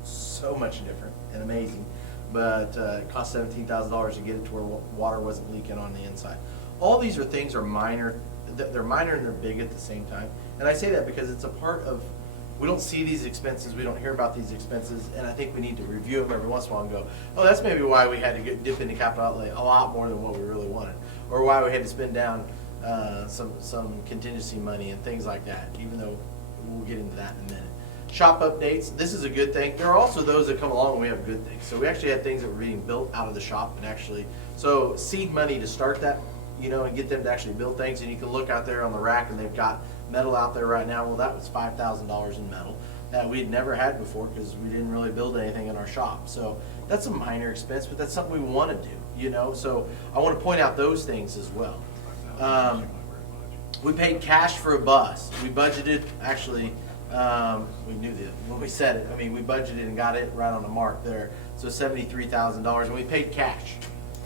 so much different and amazing. But it cost $17,000 to get it to where water wasn't leaking on the inside. All these things are minor. They're minor and they're big at the same time. And I say that because it's a part of, we don't see these expenses, we don't hear about these expenses, and I think we need to review them every once in a while and go, oh, that's maybe why we had to dip into capital outlay a lot more than what we really wanted, or why we had to spend down some contingency money and things like that, even though we'll get into that in a minute. Shop updates, this is a good thing. There are also those that come along and we have good things. So we actually had things that were being built out of the shop, and actually, so seed money to start that, you know, and get them to actually build things. And you can look out there on the rack and they've got metal out there right now. Well, that was $5,000 in metal that we had never had before because we didn't really build anything in our shop. So that's a minor expense, but that's something we want to do, you know. So I want to point out those things as well. We paid cash for a bus. We budgeted, actually, we knew that when we said it. I mean, we budgeted and got it right on the mark there. So $73,000, and we paid cash.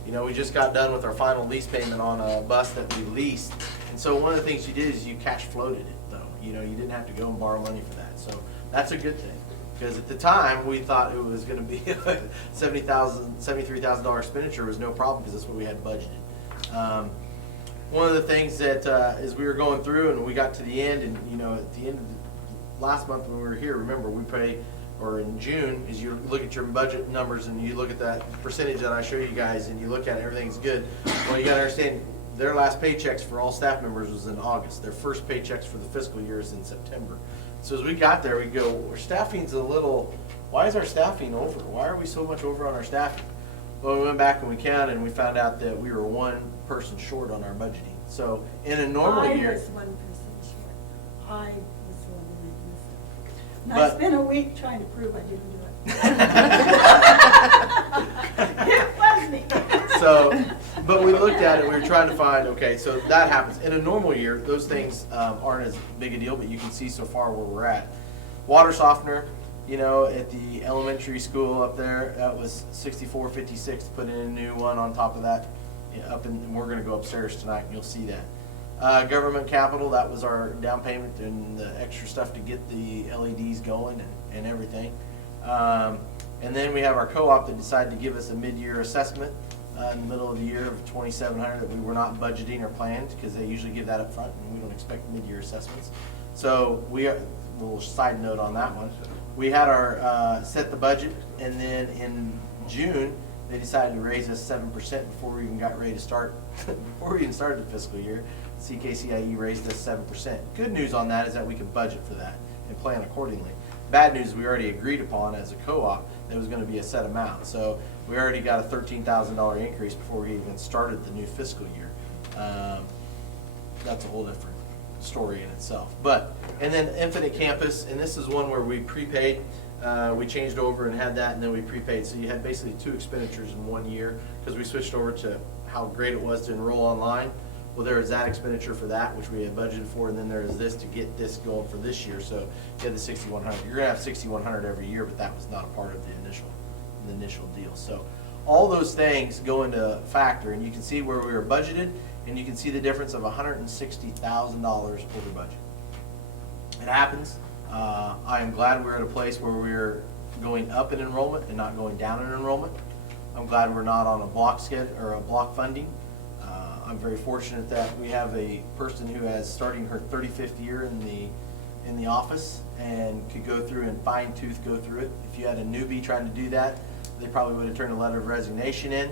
You know, we just got done with our final lease payment on a bus that we leased. And so one of the things you did is you cash floated it, though. You know, you didn't have to go and borrow money for that. So that's a good thing. Because at the time, we thought it was going to be $73,000 expenditure was no problem because that's what we had budgeted. one of the things that, as we were going through and we got to the end, and, you know, at the end of the last month when we were here, remember, we pay, or in June, as you look at your budget numbers and you look at that percentage that I show you guys and you look at it, everything's good. Well, you gotta understand, their last paychecks for all staff members was in August. Their first paychecks for the fiscal year is in September. So as we got there, we go, our staffing's a little, why is our staffing over? Why are we so much over on our staffing? Well, we went back and we counted and we found out that we were one person short on our budgeting. So in a normal year. I was 1% short. I was the one who made the mistake. And I But- spent a week trying to prove I didn't do it. It was me. So, but we looked at it, we were trying to find, okay, so that happens. In a normal year, those things aren't as big a deal, but you can see so far where we're at. Water softener, you know, at the elementary school up there, that was $64.56 to put in a new one on top of that. And we're gonna go upstairs tonight and you'll see that. Government capital, that was our down payment and the extra stuff to get the LEDs going and everything. And then we have our co-op that decided to give us a mid-year assessment in the middle of the year of $2,700 that we were not budgeting or planned, because they usually give that up front and we don't expect mid-year assessments. So we are, a little side note on that one. We had our, set the budget, and then in June, they decided to raise us 7% before we even got ready to start, before we even started the fiscal year. CKCIE raised us 7%. Good news on that is that we can budget for that and plan accordingly. Bad news, we already agreed upon as a co-op that it was gonna be a set amount. So we already got a $13,000 increase before we even started the new fiscal year. That's a whole different story in itself. But, and then Infinite Campus, and this is one where we prepaid. We changed over and had that, and then we prepaid. So you had basically two expenditures in 1 year, because we switched over to how great it was to enroll online. Well, there is that expenditure for that, which we had budgeted for, and then there is this to get this going for this year. So you had the 6,100. You're gonna have 6,100 every year, but that was not a part of the initial deal. So all those things go into factor, and you can see where we were budgeted, and you can see the difference of $160,000 over budget. It happens. I am glad we're at a place where we're going up in enrollment and not going down in enrollment. I'm glad we're not on a block schedule or a block funding. I'm very fortunate that we have a person who is starting her 35th year in the office and could go through and fine tooth go through it. If you had a newbie trying to do that, they probably would have turned a letter of resignation in.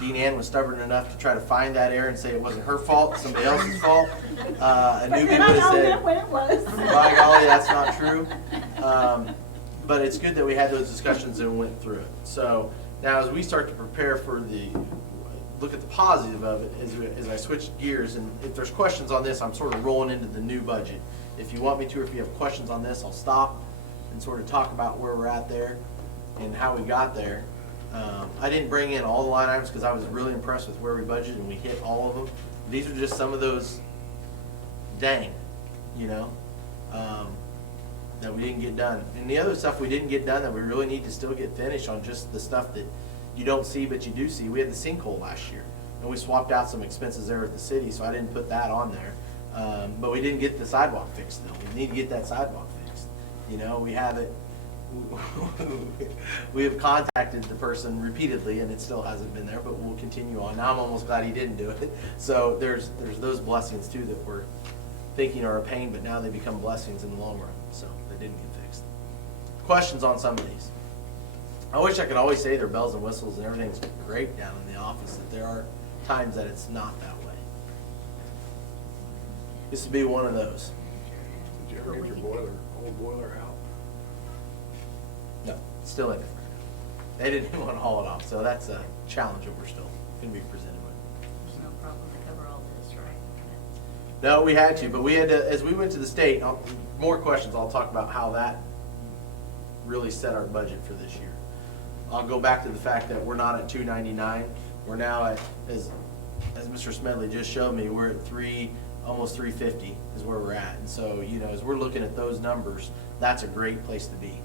Dean Ann was stubborn enough to try to find that error and say it wasn't her fault, somebody else's fault. A newbie would have said, when it was. by golly, that's not true. But it's good that we had those discussions and went through it. So now as we start to prepare for look at the positive of it, as I switch gears, and if there's questions on this, I'm sort of rolling into the new budget. If you want me to, or if you have questions on this, I'll stop and sort of talk about where we're at there and how we got there. I didn't bring in all the line items because I was really impressed with where we budgeted and we hit all of them. These are just some of those, dang, you know, that we didn't get done. And the other stuff we didn't get done that we really need to still get finished on, just the stuff that you don't see but you do see. We had the sinkhole last year, and we swapped out some expenses there at the city, so I didn't put that on there. But we didn't get the sidewalk fixed still. We need to get that sidewalk fixed. You know, we have it. We have contacted the person repeatedly and it still hasn't been there, but we'll continue on. Now I'm almost glad he didn't do it. So there's those blessings too that we're thinking are a pain, but now they become blessings in the long run. So they didn't get fixed. Questions on some of these? I wish I could always say they're bells and whistles and everything's great down in the office, that there are times that it's not that way. This would be one of those. Did you ever get your old boiler out? No, still in it. They didn't want to haul it off, so that's a challenge that we're still going to be presented with. There's no problem to cover all this, right? No, we had to, but we had to, as we went to the state, more questions, I'll talk about how that really set our budget for this year. I'll go back to the fact that we're not at 299. We're now at, as Mr. Smedley just showed me, we're at almost 350 is where we're at. And so, you know, as we're looking at those numbers, that's a great place to be.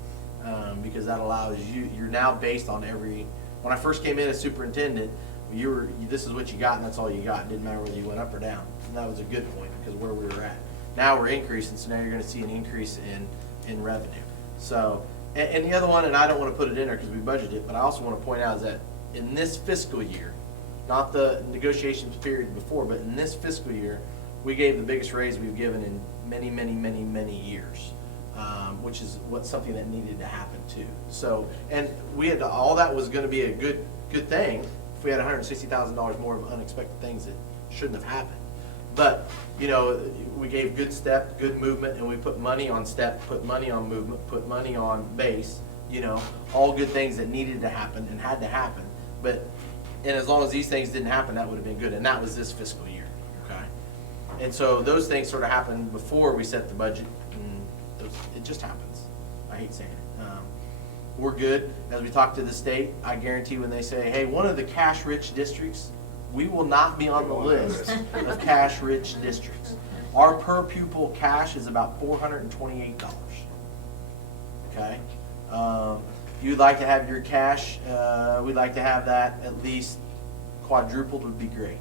Because that allows you're now based on when I first came in as superintendent, this is what you got and that's all you got. It didn't matter whether you went up or down. And that was a good point because where we were at. Now we're increasing, so now you're going to see an increase in revenue. So, and the other one, and I don't want to put it in there because we budgeted it, but I also want to point out is that in this fiscal year, not the negotiations period before, but in this fiscal year, we gave the biggest raise we've given in many, many, many, many years, which is something that needed to happen too. So, and we had, all that was gonna be a good thing if we had $160,000 more of unexpected things that shouldn't have happened. But, you know, we gave good step, good movement, and we put money on step, put money on movement, put money on base, you know, all good things that needed to happen and had to happen. But, and as long as these things didn't happen, that would have been good, and that was this fiscal year, okay? And so those things sort of happened before we set the budget, and it just happens. I hate saying it. We're good. As we talk to the state, I guarantee when they say, hey, one of the cash-rich districts, we will not be on the list of cash-rich districts. Our per pupil cash is about $428, okay? You'd like to have your cash, we'd like to have that at least quadrupled would be great,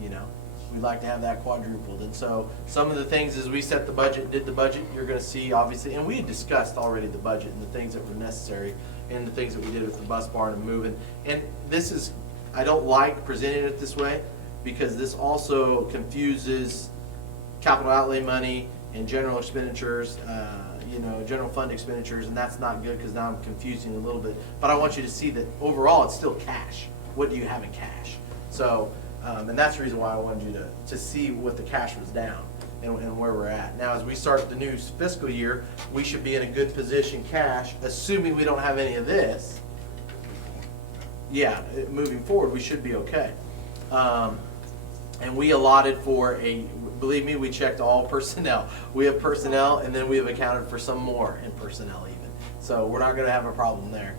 you know? We'd like to have that quadrupled. And so some of the things as we set the budget, did the budget, you're gonna see obviously, and we had discussed already the budget and the things that were necessary and the things that we did with the bus barn and moving. And this is, I don't like presenting it this way because this also confuses capital outlay money and general expenditures, you know, general fund expenditures, and that's not good because now I'm confusing a little bit. But I want you to see that overall it's still cash. What do you have in cash? So, and that's the reason why I wanted you to see what the cash was down and where we're at. Now, as we start the new fiscal year, we should be in a good position cash, assuming we don't have any of this. Yeah, moving forward, we should be okay. And we allotted for believe me, we checked all personnel. We have personnel, and then we have accounted for some more in personnel even. So we're not gonna have a problem there.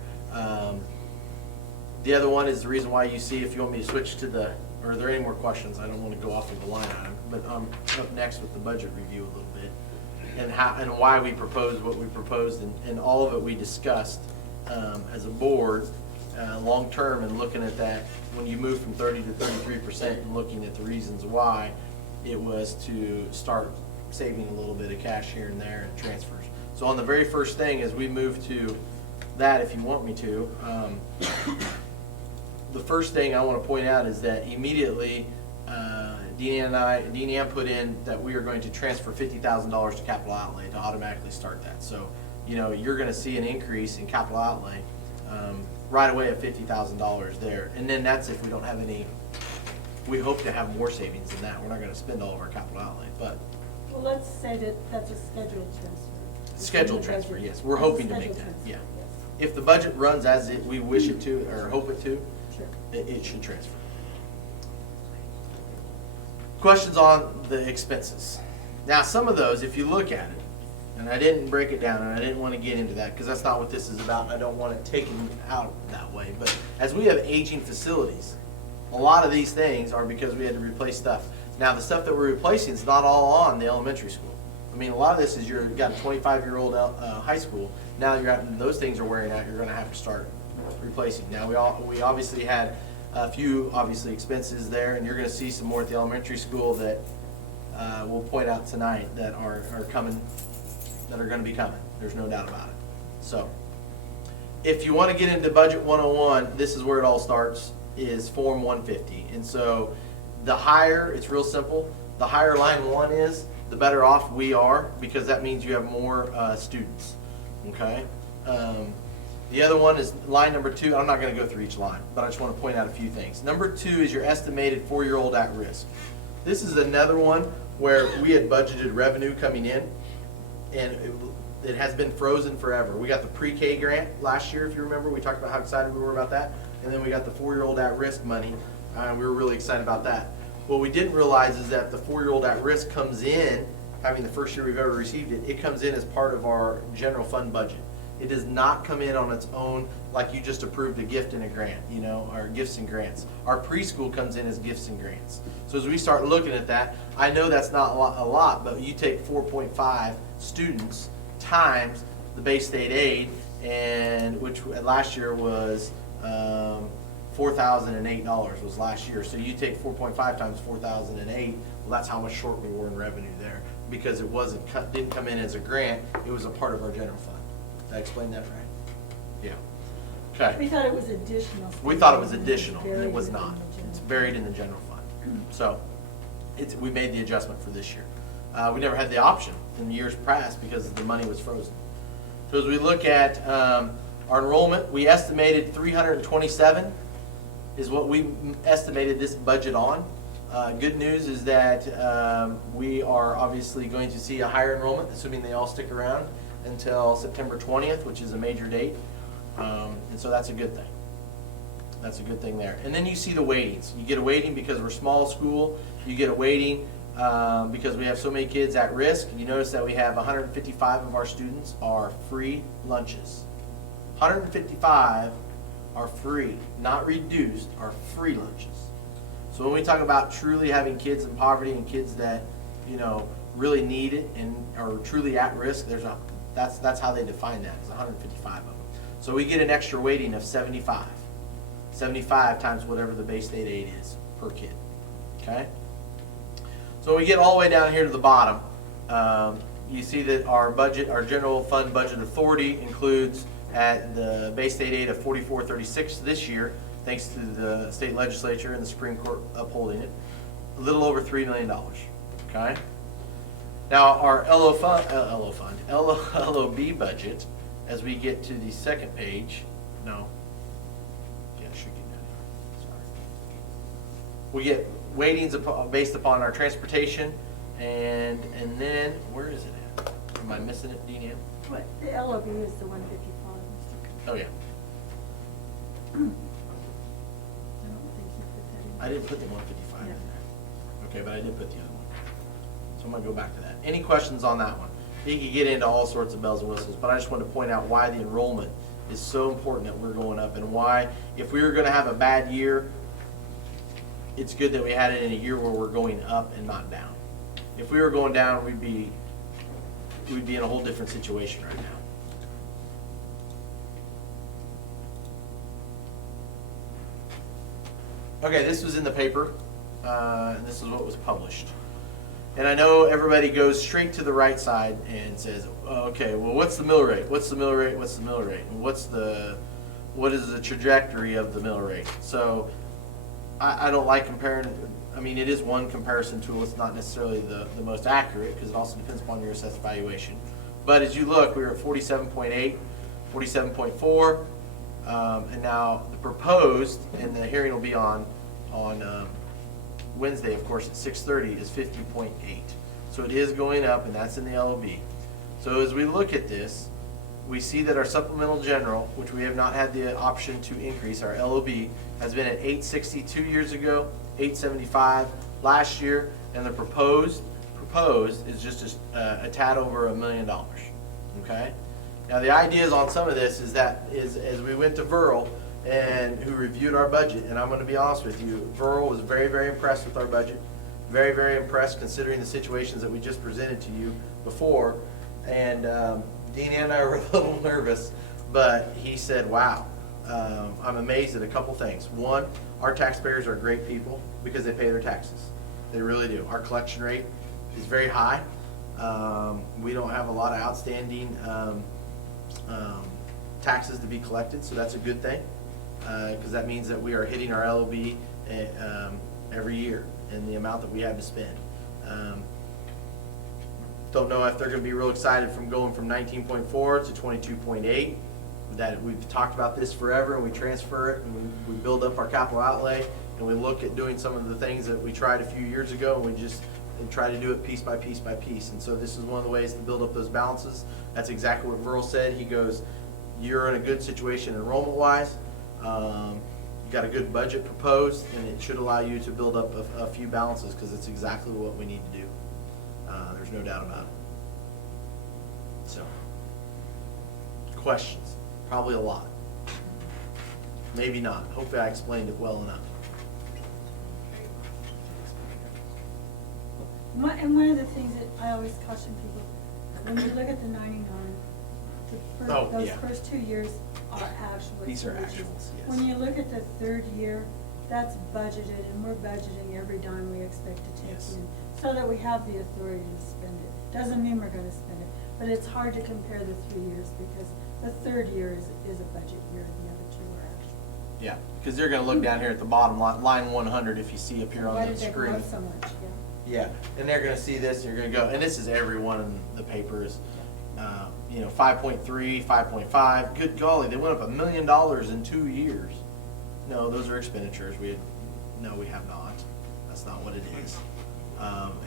The other one is the reason why you see, if you want me to switch to are there any more questions? I don't want to go off of the line item, but I'm up next with the budget review a little bit and why we proposed what we proposed, and all of it we discussed as a board long term, and looking at that when you move from 30 to 33% and looking at the reasons why, it was to start saving a little bit of cash here and there and transfers. So on the very first thing, as we move to that, if you want me to, the first thing I want to point out is that immediately Deanne put in that we are going to transfer $50,000 to capital outlay to automatically start that. So, you know, you're going to see an increase in capital outlay right away of $50,000 there. And then that's if we don't have any, we hope to have more savings than that. We're not going to spend all of our capital outlay, but. Well, let's say that that's a scheduled transfer. Scheduled transfer, yes. We're hoping to make that, yeah. If the budget runs as we wish it to, or hope it to, it should transfer. Questions on the expenses. Now, some of those, if you look at it, and I didn't break it down, and I didn't want to get into that because that's not what this is about, and I don't want it taken out that way. But as we have aging facilities, a lot of these things are because we had to replace stuff. Now, the stuff that we're replacing is not all on the elementary school. I mean, a lot of this is you've got a 25-year-old high school. Now those things are wearing out. You're going to have to start replacing. Now, we obviously had a few expenses there, and you're going to see some more at the elementary school that we'll point out tonight that are coming, that are going to be coming. There's no doubt about it. So, if you want to get into Budget 101, this is where it all starts, is Form 150. And so, the higher, it's real simple, the higher line 1 is, the better off we are, because that means you have more students, okay? The other one is line number 2. I'm not going to go through each line, but I just want to point out a few things. Number 2 is your estimated 4-year-old at risk. This is another one where we had budgeted revenue coming in, and it has been frozen forever. We got the pre-K grant last year, if you remember. We talked about how excited we were about that. And then we got the 4-year-old at risk money. We were really excited about that. What we didn't realize is that the 4-year-old at risk comes in, having the first year we've ever received it, it comes in as part of our general fund budget. It does not come in on its own like you just approved a gift and a grant, you know, or gifts and grants. Our preschool comes in as gifts and grants. So as we start looking at that, I know that's not a lot, but you take 4.5 students times the base state aid, and which last year was $4,008 was last year. So you take 4.5 times 4,008. Well, that's how much short we were in revenue there, because it didn't come in as a grant. It was a part of our general fund. Did I explain that right? Yeah. Okay. We thought it was additional. We thought it was additional, and it was not. It's buried in the general fund. So we made the adjustment for this year. We never had the option in years past because the money was frozen. So as we look at our enrollment, we estimated 327 is what we estimated this budget on. Good news is that we are obviously going to see a higher enrollment, assuming they all stick around until September 20th, which is a major date. And so that's a good thing. That's a good thing there. And then you see the weightings. You get a weighting because we're small school. You get a weighting because we have so many kids at risk. You notice that we have 155 of our students are free lunches. 155 are free, not reduced, are free lunches. So when we talk about truly having kids in poverty and kids that, you know, really need it and are truly at risk, that's how they define that, is 155 of them. So we get an extra weighting of 75. 75 times whatever the Bay State aid is per kid. Okay? So we get all the way down here to the bottom. You see that our budget, our general fund budget authority includes at the Bay State aid of 4436 this year, thanks to the state legislature and the Supreme Court upholding it, a little over $3 million. Okay? Now our LOB budget, as we get to the second page, we get weightings based upon our transportation, and then where is it at? Am I missing it, Dean Ann? What, the LOB is the 155, Mr. Oh yeah. I don't think you put that in. I didn't put the 155 in Yeah. there. Okay, but I did put the other one. So I'm gonna go back to that. Any questions on that one? You could get into all sorts of bells and whistles, but I just wanted to point out why the enrollment is so important that we're going up, and why, if we were gonna have a bad year, it's good that we had it in a year where we're going up and not down. If we were going down, we'd be in a whole different situation right now. Okay, this was in the paper, and this is what was published. And I know everybody goes straight to the right side and says, okay, well, what's the mill rate? What's the mill rate? What's the mill rate? And what is the trajectory of the mill rate? So I don't like comparing. I mean, it is one comparison tool. It's not necessarily the most accurate because it also depends upon your assessed valuation. But as you look, we were at 47.8, 47.4, and now the proposed, and the hearing will be on Wednesday, of course, at 6:30, is 50.8. So it is going up, and that's in the LOB. So as we look at this, we see that our supplemental general, which we have not had the option to increase, our LOB, has been at 860 2 years ago, 875 last year, and the proposed is just a tad over $1 million. Okay. Now the ideas on some of this is as we went to Verl and who reviewed our budget, and I'm going to be honest with you, Verl was very, very impressed with our budget, very, very impressed considering the situations that we just presented to you before, and Dean and I were a little nervous, but he said, wow, I'm amazed at a couple things. One, our taxpayers are great people because they pay their taxes. They really do. Our collection rate is very high. We don't have a lot of outstanding taxes to be collected, so that's a good thing because that means that we are hitting our LOB every year and the amount that we have to spend. Don't know if they're going to be real excited from going from 19.4 to 22.8. That we've talked about this forever, and we transfer it, and we build up our capital outlay, and we look at doing some of the things that we tried a few years ago, and we just try to do it piece by piece by piece. And so this is one of the ways to build up those balances. That's exactly what Verl said. He goes, you're in a good situation enrollment-wise. You got a good budget proposed, and it should allow you to build up a few balances because it's exactly what we need to do. There's no doubt about it. So, questions? Probably a lot. Maybe not. Hopefully I explained it well enough. And one of the things that I always caution people, when you look at the 99, those first 2 years are actual. These are actuals, yes. When you look at the third year, that's budgeted, and we're budgeting every dime we expect to take in, so that we have the authority to spend it. Doesn't mean we're going to spend it, but it's hard to compare the 3 years because the third year is a budget year, and the other two are actual. Yeah, because they're gonna look down here at the bottom line, line 100, if you see up here Why on the did they go screen. up so much? Yeah, and they're gonna see this, you're gonna go, and this is every one in the papers, 5.3, 5.5, good golly, they went up $1 million in 2 years. No, those are expenditures, no, we have not, that's not what it is.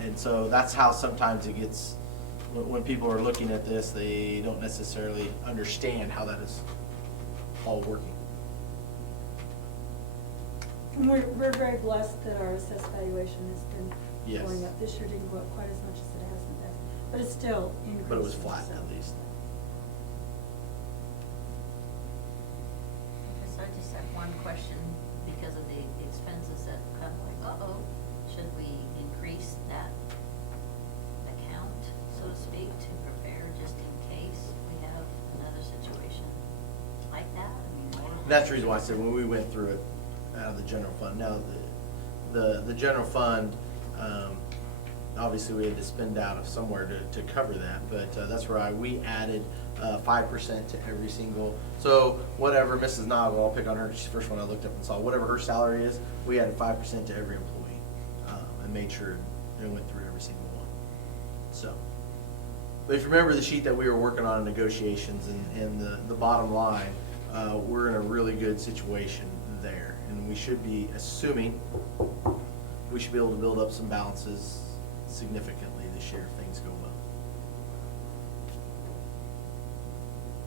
And so that's how sometimes it gets, when people are looking at this, they don't necessarily understand how that is all working. And we're very blessed that our assessed valuation has been Yes. going up. This year didn't go up quite as much as it has in the past, but it's still increasing. But it was flat so. at least. So I just have one question because of the expenses that kind of like, should we increase that account, so to speak, to prepare just in case we have another situation like that? I mean, That's the reason why I said when we went through it out of the general fund. Now, the general fund, obviously we had to spend out of somewhere to cover that, but that's why we added 5% to every single, so whatever Mrs. Noggle, I'll pick on her, she's the first one I looked up and saw, whatever her salary is, we added 5% to every employee, and made sure it went through every single one. So, but if you remember the sheet that we were working on in negotiations and the bottom line, we're in a really good situation there, and we should be assuming we should be able to build up some balances significantly this year if things go well.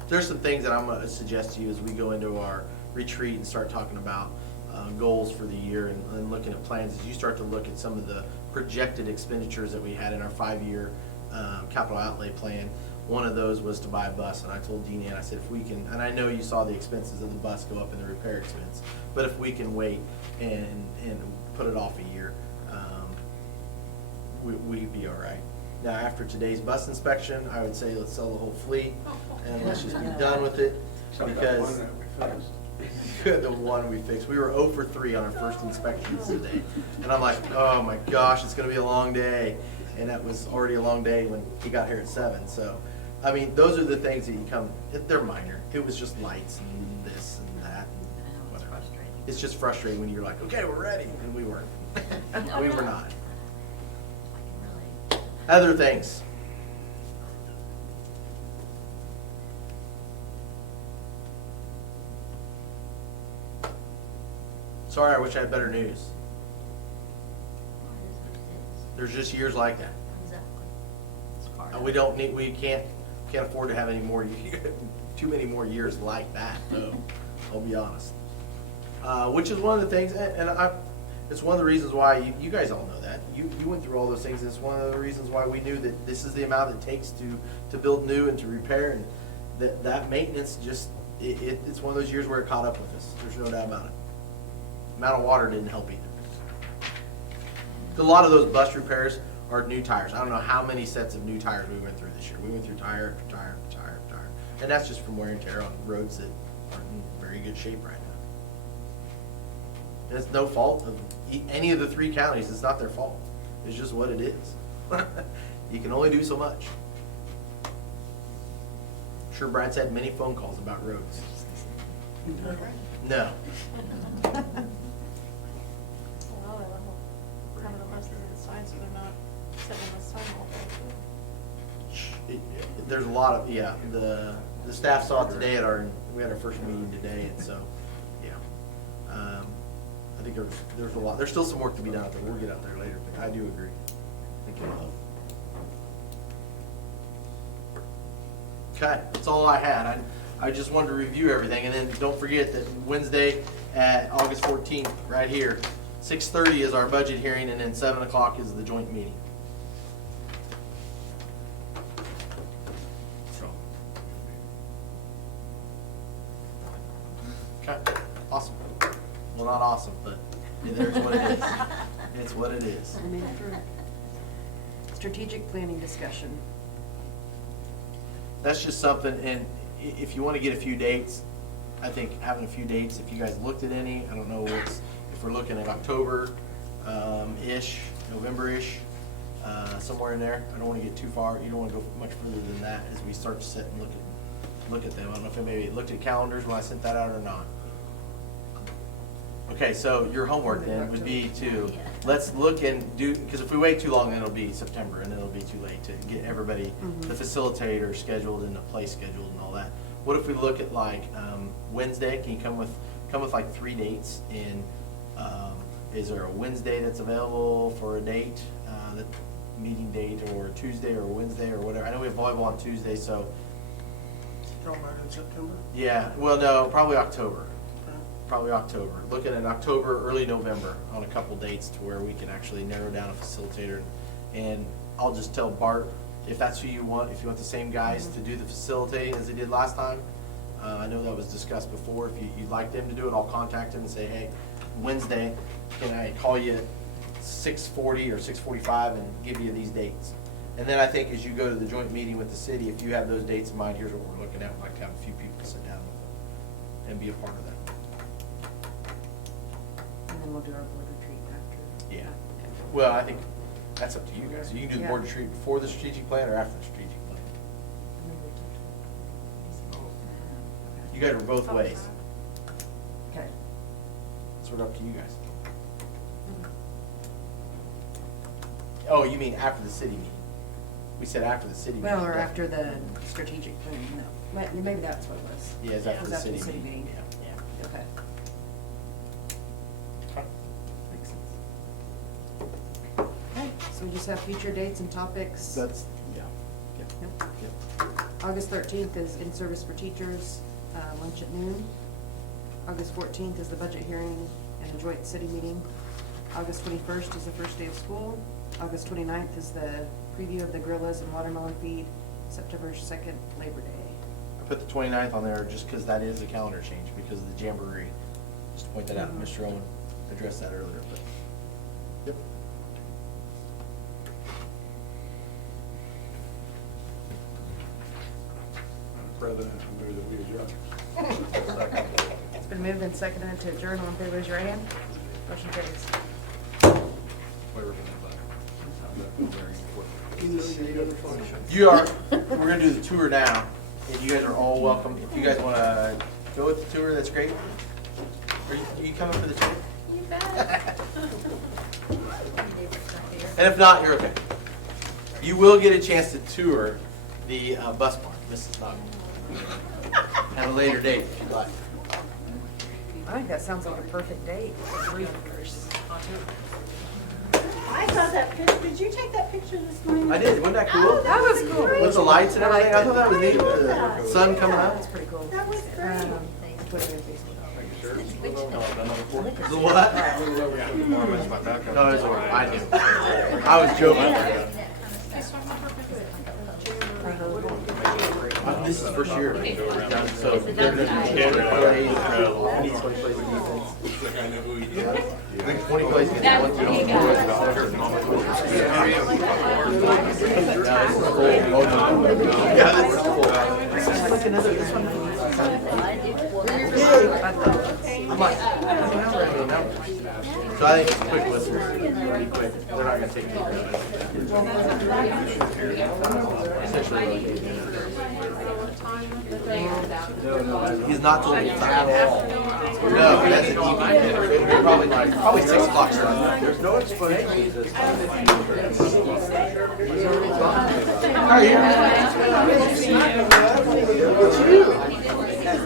There's some things that I'm going to suggest to you as we go into our retreat and start talking about goals for the year and looking at plans. As you start to look at some of the projected expenditures that we had in our 5-year capital outlay plan, one of those was to buy a bus, and I told Deanne, I said, if we can, and I know you saw the expenses of the bus go up in the repair expense, but if we can wait and put it off a year, we'd be all right. Now, after today's bus inspection, I would say let's sell the whole fleet, and let's just be done with it, because the one we fixed, we were 0 for 3 on our first inspections today, and I'm like, oh my gosh, it's gonna be a long day, and that was already a long day when he got here at 7, so, I mean, those are the things that you come, they're minor, it was just lights and this and that, and whatever. It's just frustrating when you're like, okay, we're ready, and we weren't. We were not. Other things. Sorry, I wish I had better news. There's just years like that. Exactly. It's part of We don't need, we can't afford to have any more, too many more years like that, though, I'll be honest. Which is one of the things, and it's one of the reasons why, you guys all know that. You went through all those things, and it's one of the reasons why we knew that this is the amount it takes to build new and to repair, and that maintenance just, it's one of those years where it caught up with us, there's no doubt about it. Amount of water didn't help either. A lot of those bus repairs are new tires. I don't know how many sets of new tires we went through this year. We went through tire after tire after tire after tire. And that's just from wear and tear on roads that aren't in very good shape right now. And it's no fault of any of the 3 counties. It's not their fault. It's just what it is. You can only do so much. I'm sure Brad's had many phone calls about roads. No. Well, they'll have the buses inside, so they're not sitting on the sign all day. There's a lot of, yeah, the staff saw it today we had our first meeting today, and so, yeah. I think there's a lot, there's still some work to be done out there, we'll get out there later, but I do agree. I think it'll help. Okay, that's all I had. I just wanted to review everything, and then don't forget that Wednesday at August 14th, right here, 6:30 is our budget hearing, and then 7 o'clock is the joint meeting. So. Okay, awesome. Well, not awesome, but there's what it is. It's what it is. I mean, for strategic planning discussion. That's just something, and if you want to get a few dates, I think having a few dates, if you guys looked at any, I don't know if we're looking at October-ish, November-ish, somewhere in there. I don't want to get too far. You don't want to go much further than that as we start to sit and look at them. I don't know if I maybe looked at calendars when I sent that out or not. Okay, so your homework then would be to, let's look and do, because if we wait too long, then it'll be September, and then it'll be too late to get everybody, the facilitator scheduled and the play scheduled and all that. What if we look at like, Wednesday, can you come with like 3 dates, and, is there a Wednesday that's available for a date, the meeting date, or Tuesday or Wednesday or whatever? I know we have volleyball on Tuesday, so, Y'all mind in September? yeah, well, no, probably October. Probably October. Looking at October, early November on a couple dates to where we can actually narrow down a facilitator. And I'll just tell Bart, if that's who you want, if you want the same guys to do the facilitating as they did last time. I know that was discussed before. If you'd like them to do it, I'll contact them and say, hey, Wednesday, can I call you at 6:40 or 6:45 and give you these dates? And then I think as you go to the joint meeting with the city, if you have those dates in mind, here's what we're looking at. We'd like to have a few people sit down with them and be a part of that. And then we'll do our board retreat after. Yeah. Well, I think that's up to you guys. You can do the board Yeah. retreat before the strategic plan or after the strategic plan. You guys are both ways. Okay. Sort of up to you guys. Oh, you mean after the city meeting? We said after the city meeting. Well, or after the strategic plan, no. Maybe that's what it was. Yeah, it's after the city meeting. Yeah. Okay. Makes sense. Okay, so we just have future dates and topics. That's, yeah. Yep. August 13th is in-service for teachers, lunch at noon. August 14th is the budget hearing and the joint city meeting. August 21st is the first day of school. August 29th is the preview of the gorillas and watermelon feed. September 2nd, Labor Day. I put the 29th on there just because that is a calendar change because of the jamboree. Just to point that out, Mr. Owen addressed that earlier, but, yep. President, I move that we adjourn. It's been moved and seconded to adjourn. All in favor, raise your hand. Motion carries. You are, we're gonna do the tour now, and you guys are all welcome. If you guys wanna go with the tour, that's great. Are you coming for the tour? You bet. And if not, you're okay. You will get a chance to tour the bus barn, Mrs. Noggle. At a later date, if you'd like. I think that sounds like a perfect date. I saw that picture. Did you take that picture this morning? I did, wasn't that cool? That was cool. With the lights and everything, I thought that was neat, with the that. sun coming up. That's pretty cool. That was great. Twitter and Facebook. The what? No, it's all right, I do. I was joking. This is first year, so they're gonna do 20 plays, we need 20 plays of defense. I think 20 plays against one team. Yeah, this is cool. This is like another, this one. I'm like, so I think it's quick listen, pretty quick. They're not gonna take any credit. Essentially, he's not told me time at all. No, that's an evening dinner. It'll be probably 6 o'clock start. There's no explanation. How are you?